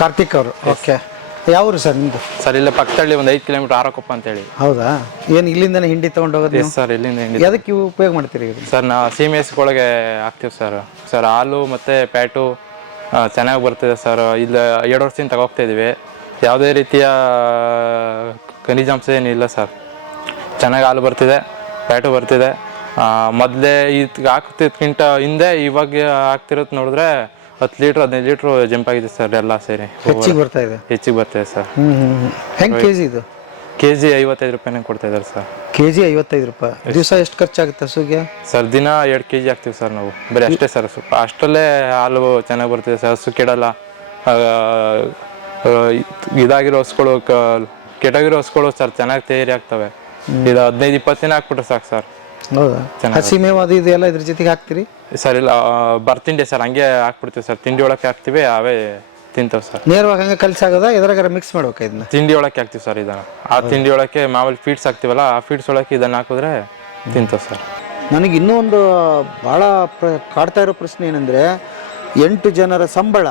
ಕಾರ್ತಿಕ್ ಅವರು. ಓಕೆ, ಯಾವರು ಸರ್ ನಿಮ್ದು? ಸರ್ ಇಲ್ಲ ಪಕ್ಕದಲ್ಲಿ ಒಂದು 5 ಕಿಲೋಮೀಟರ್ ಆರಕೊಪ್ಪ ಅಂತೇಳಿ. ಹೌದಾ? ಏನು ಇಲ್ಲಿಂದನೇ ಹಿಂಡಿ ತಗೊಂಡು ಹೋಗೋದು? ಸರ್ ಇಲ್ಲಿಂದ. ಅದಕ್ಕೆ ಇವು ಉಪಯೋಗ ಮಾಡ್ತೀರಿ? ಸರ್ ನಾವು CMS-ಗಳಿಗೆ ಹಾಕ್ತೀವಿ ಸರ್. ಹಾಲು ಮತ್ತು ಪ್ಯಾಟು ಚೆನ್ನಾಗಿ ಬರ್ತಿದೆ ಸರ್. ಇಲ್ಲಿ 2 ವರ್ಷದಿಂದ ತಗೋಗ್ತಾ ಇದೀವಿ. ಯಾವುದೇ ರೀತಿಯ ಖನಿಜಾಂಶ ಏನಿಲ್ಲ ಸರ್. ಚೆನ್ನಾಗಿ ಹಾಲು ಬರ್ತಿದೆ, ಪ್ಯಾಟು ಬರ್ತಿದೆ. ಮೊದಲೇ ಇದು ಹಾಕ್ತಿದ್ಕಿಂತ ಹಿಂದೆ ಇವಾಗ ಹಾಕ್ತಿರೋದು ನೋಡಿದ್ರೆ 10 ಲೀಟ್ರ್ 15 ಲೀಟ್ರ್ ಜಂಪ್ ಆಗಿದೆ ಸರ್. ಎಲ್ಲ ಸೇರಿ ಹೆಚ್ಚಿಗೆ ಬರ್ತಿದೆ ಸರ್. ಹೆಂಗೆ ಕೆಜಿ ಇದು? ಕೆಜಿ 55 ರೂಪಾಯಿನೇ ಕೊಡ್ತಾ ಇದ್ದಾರೆ ಸರ್. ಕೆಜಿ 55 ರೂಪಾಯಿ. ದಿವಸ ಎಷ್ಟು ಖರ್ಚಾಗುತ್ತೆ ಹಸುಗೆ? ಸರ್ ದಿನ 2 ಕೆಜಿ ಹಾಕ್ತೀವಿ ಸರ್ ನಾವು. ಬರೀ ಅಷ್ಟೇ ಸರ್. ಸ್ವಲ್ಪ ಅಷ್ಟರಲ್ಲೇ ಹಾಲು ಚೆನ್ನಾಗಿ ಬರ್ತಿದೆ ಸರ್. ಹಸು ಕೆಡಲ್ಲ. ಇದಾಗಿರೋ ಹಸುಗಳು ಕೆಟಾಗಿರೋ ಹಸುಗಳು ಸರ್ ಚೆನ್ನಾಗಿ ತಯಾರಿ ಆಗ್ತವೆ. ಇದು 15-20 ದಿನ ಹಾಕ್ಬಿಟ್ರೆ ಸಾಕು ಸರ್. ಹೌದಾ? ಹಸಿ ಮೇವು ಅದು ಇದೆಲ್ಲ ಇದ್ರ ಜೊತೆಗೆ ಹಾಕ್ತೀರಿ? ಸರ್ ಇಲ್ಲ, ಬರ್ತಿಂಡಿ ಸರ್ ಹಂಗೆ ಹಾಕ್ಬಿಡ್ತೀವಿ ಸರ್. ತಿಂಡಿ ಒಳಕ್ಕೆ ಹಾಕ್ತಿವಿ, ಅವೇ ತಿಂತಾವೆ ಸರ್. ನೇರವಾಗಿ ಹಂಗೆ ಕಲಸಾಗದ ಎದ್ರಾಗಾರ ಮಿಕ್ಸ್ ಮಾಡ್ಬೇಕಾ ಇದನ್ನ? ತಿಂಡಿ ಒಳಕ್ಕೆ ಹಾಕ್ತಿವಿ ಸರ್ ಇದನ್ನ. ಆ ತಿಂಡಿ ಒಳಕ್ಕೆ ಮಾಮೂಲಿ ಫೀಡ್ಸ್ ಹಾಕ್ತಿವಲ್ಲ, ಆ ಫೀಡ್ಸ್ ಒಳಕ್ಕೆ ಇದನ್ನ ಹಾಕಿದ್ರೆ ತಿಂತಾವೆ ಸರ್. ನನಗೆ ಇನ್ನೂ ಒಂದು ಭಾಳ ಕಾಡ್ತಾ ಇರೋ ಪ್ರಶ್ನೆ ಏನಂದ್ರೆ 8 ಜನರ ಸಂಬಳ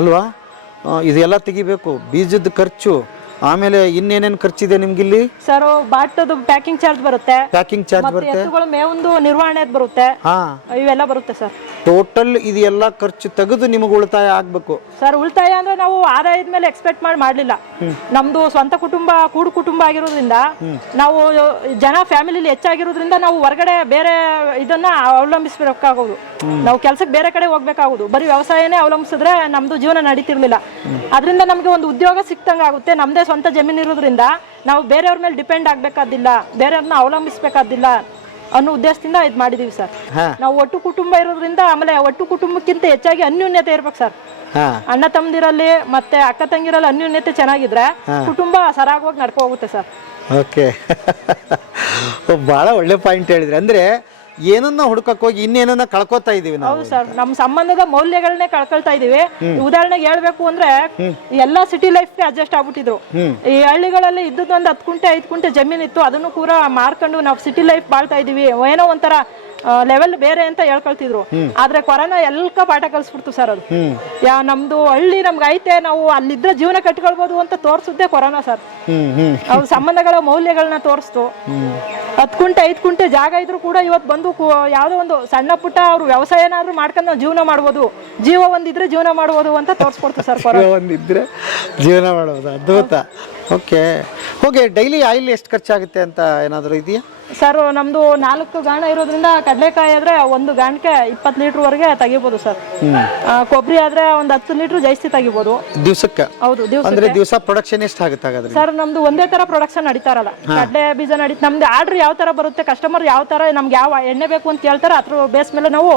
ಅಲ್ವಾ? ಇದೆಲ್ಲ ತೆಗಿಬೇಕು, ಬೀಜದ ಖರ್ಚು, ಆಮೇಲೆ ಇನ್ನೇನೇನು ಖರ್ಚಿದೆ ನಿಮ್ಗಿಲ್ಲಿ? ಸರ್ ಬಾಟದು ಪ್ಯಾಕಿಂಗ್ ಚಾರ್ಜ್ ಬರುತ್ತೆ, ಎತ್ತುಗಳ ಮೇವೊಂದು ನಿರ್ವಹಣೆ ಬರುತ್ತೆ, ಇವೆಲ್ಲ ಬರುತ್ತೆ ಸರ್. ಟೋಟಲ್ ಇದೆಲ್ಲ ಖರ್ಚು ತೆಗೆದು ನಿಮಗೆ ಉಳಿತಾಯ ಆಗ್ಬೇಕು ಸರ್. ಉಳಿತಾಯ ಅಂದ್ರೆ ನಾವು ಆದಾಯದ ಮೇಲೆ ಎಕ್ಸ್ಪೆಕ್ಟ್ ಮಾಡ್ಲಿಲ್ಲ. ನಮ್ದು ಸ್ವಂತ ಕುಟುಂಬ ಕೂಡು ಕುಟುಂಬ ಆಗಿರೋದ್ರಿಂದ, ನಾವು ಜನ ಫ್ಯಾಮಿಲಿಲಿ ಹೆಚ್ಚಾಗಿರೋದ್ರಿಂದ ನಾವು ಹೊರಗಡೆ ಬೇರೆ ಇದನ್ನ ಅವಲಂಬಿಸಬೇಕಾಗೋದು. ನಾವು ಕೆಲ್ಸಕ್ಕೆ ಬೇರೆ ಕಡೆ ಹೋಗ್ಬೇಕಾಗೋದು. ಬರೀ ವ್ಯವಸಾಯನೇ ಅವಲಂಬಿಸಿದ್ರೆ ನಮ್ದು ಜೀವನ ನಡೀತಿರ್ಲಿಲ್ಲ. ಅದರಿಂದ ನಮ್ಗೆ ಒಂದು ಉದ್ಯೋಗ ಸಿಕ್ತಂಗ ಆಗುತ್ತೆ. ನಮ್ದೇ ಸ್ವಂತ ಜಮೀನು ಇರೋದ್ರಿಂದ ನಾವು ಬೇರೆಯವ್ರ ಮೇಲೆ ಡಿಪೆಂಡ್ ಆಗ್ಬೇಕಾದಿಲ್ಲ, ಬೇರೆಯವ್ರನ್ನ ಅವಲಂಬಿಸ್ಬೇಕಾದಿಲ್ಲ ಅನ್ನೋ ಉದ್ದೇಶದಿಂದ ಇದು ಮಾಡಿದೀವಿ ಸರ್. ನಾವು ಒಟ್ಟು ಕುಟುಂಬ ಇರೋದ್ರಿಂದ, ಆಮೇಲೆ ಒಟ್ಟು ಕುಟುಂಬಕ್ಕಿಂತ ಹೆಚ್ಚಾಗಿ ಅನ್ಯೂನ್ಯತೆ ಇರ್ಬೇಕು ಸರ್. ಅಣ್ಣ ತಮ್ಮದಿರಲ್ಲಿ ಮತ್ತೆ ಅಕ್ಕ ತಂಗಿರಲ್ಲಿ ಅನ್ಯೂನ್ಯತೆ ಚೆನ್ನಾಗಿದ್ರೆ ಕುಟುಂಬ ಸರಾಗವಾಗಿ ನಡ್ಕೊ ಹೋಗುತ್ತೆ ಸರ್. ಓಕೆ, ಬಹಳ ಒಳ್ಳೆ ಪಾಯಿಂಟ್ ಹೇಳಿದ್ರಿ. ಅಂದ್ರೆ ಏನನ್ನ ಹುಡುಕಕ್ ಹೋಗಿ ಇನ್ನೇನನ್ನ ಕಳ್ಕೊತಾ ಇದೀವಿ ನಾವು. ಹೌದು ಸರ್, ನಮ್ಮ ಸಂಬಂಧದ ಮೌಲ್ಯಗಳನ್ನೇ ಕಳ್ಕೊಳ್ತಾ ಇದೀವಿ. ಉದಾಹರಣೆಗೆ ಹೇಳ್ಬೇಕು ಅಂದ್ರೆ ಎಲ್ಲಾ ಸಿಟಿ ಲೈಫ್ಗೆ ಅಡ್ಜಸ್ಟ್ ಆಗ್ಬಿಟ್ಟಿದ್ರು. ಈ ಹಳ್ಳಿಗಳಲ್ಲಿ ಇದ್ದದ್ದು ಒಂದು 10 ಗುಂಟೆ 5 ಗುಂಟೆ ಜಮೀನ್ ಇತ್ತು, ಅದನ್ನು ಕೂಡ ಮಾರ್ಕೊಂಡು ನಾವು ಸಿಟಿ ಲೈಫ್ ಬಾಳ್ತಾ ಇದೀವಿ. ಏನೋ ಒಂಥರ ಲೆವೆಲ್ ಬೇರೆ ಅಂತ ಹೇಳ್ಕೊಳ್ತಿದ್ರು. ಆದ್ರೆ ಕೊರೋನಾ ಎಲ್ಲ ಪಾಠ ಕಲಿಸ್ಬಿಡ್ತು ಸರ್. ಅದು ನಮ್ದು ಹಳ್ಳಿ ನಮ್ಗೆ ಐತೆ, ನಾವು ಅಲ್ಲಿದ್ರೆ ಜೀವನ ಕಟ್ಕೊಳ್ಬಹುದು ಅಂತ ತೋರ್ಸುತ್ತೆ ಕೊರೋನಾ ಸರ್. ಅವ್ರ ಸಂಬಂಧಗಳ ಮೌಲ್ಯಗಳನ್ನ ತೋರಿಸ್ತು. 10 ಗುಂಟೆ 5 ಗುಂಟೆ ಜಾಗ ಇದ್ರು ಕೂಡ ಇವತ್ತು ಬಂದು ಯಾವ್ದೋ ಒಂದು ಸಣ್ಣ ಪುಟ್ಟ ಅವ್ರು ವ್ಯವಸಾಯ ಏನಾದ್ರು ಮಾಡ್ಕೊಂಡು ನಾವು ಜೀವನ ಮಾಡ್ಬೋದು, ಜೀವ ಒಂದಿದ್ರೆ ಜೀವನ ಮಾಡ್ಬೋದು ಅಂತ ತೋರಿಸ್ಕೊಡ್ತು ಸರ್. ಒಂದಿದ್ರೆ ಜೀವನ ಮಾಡ್ಬೋದು. ಅದ್ಭುತ. ಓಕೆ, ಹೋಗಿ ಡೈಲಿ ಆಯಿಲ್ ಎಷ್ಟು ಖರ್ಚಾಗುತ್ತೆ ಅಂತ ಏನಾದರೂ ಇದೆಯಾ ಸರ್? ನಮ್ದು 4 ಗಾಣ ಇರೋದ್ರಿಂದ ಕಡಲೆಕಾಯಿ ಆದ್ರೆ 1 ಗಾಣಕ್ಕೆ 20 ಲೀಟರ್ ವರೆಗೆ ತೆಗಿಬಹುದು ಸರ್. ಕೊಬ್ಬರಿ ಆದ್ರೆ ಒಂದು 10 ಲೀಟರ್ ಜಾಸ್ತಿ ತೆಗಿಬಹುದು ದಿವಸಕ್ಕೆ. ಹೌದು, ದಿವಸ ಪ್ರೊಡಕ್ಷನ್ ಎಷ್ಟು ಆಗುತ್ತೆ ಹಾಗಾದ್ರೆ ಸರ್? ನಮ್ದು ಒಂದೇ ತರ ಪ್ರೊಡಕ್ಷನ್ ನಡೀತಾರಲ್ಲ, ಕಡಲೆ ಬೀಜ ನಮ್ದು ಆರ್ಡರ್ ಯಾವ ತರ ಬರುತ್ತೆ, ಕಸ್ಟಮರ್ ಯಾವ ತರ ನಮ್ಗೆ ಯಾವ ಎಣ್ಣೆ ಬೇಕು ಅಂತ ಕೇಳ್ತಾರೆ, ಅದ್ರ ಬೇಸ್ ಮೇಲೆ ನಾವು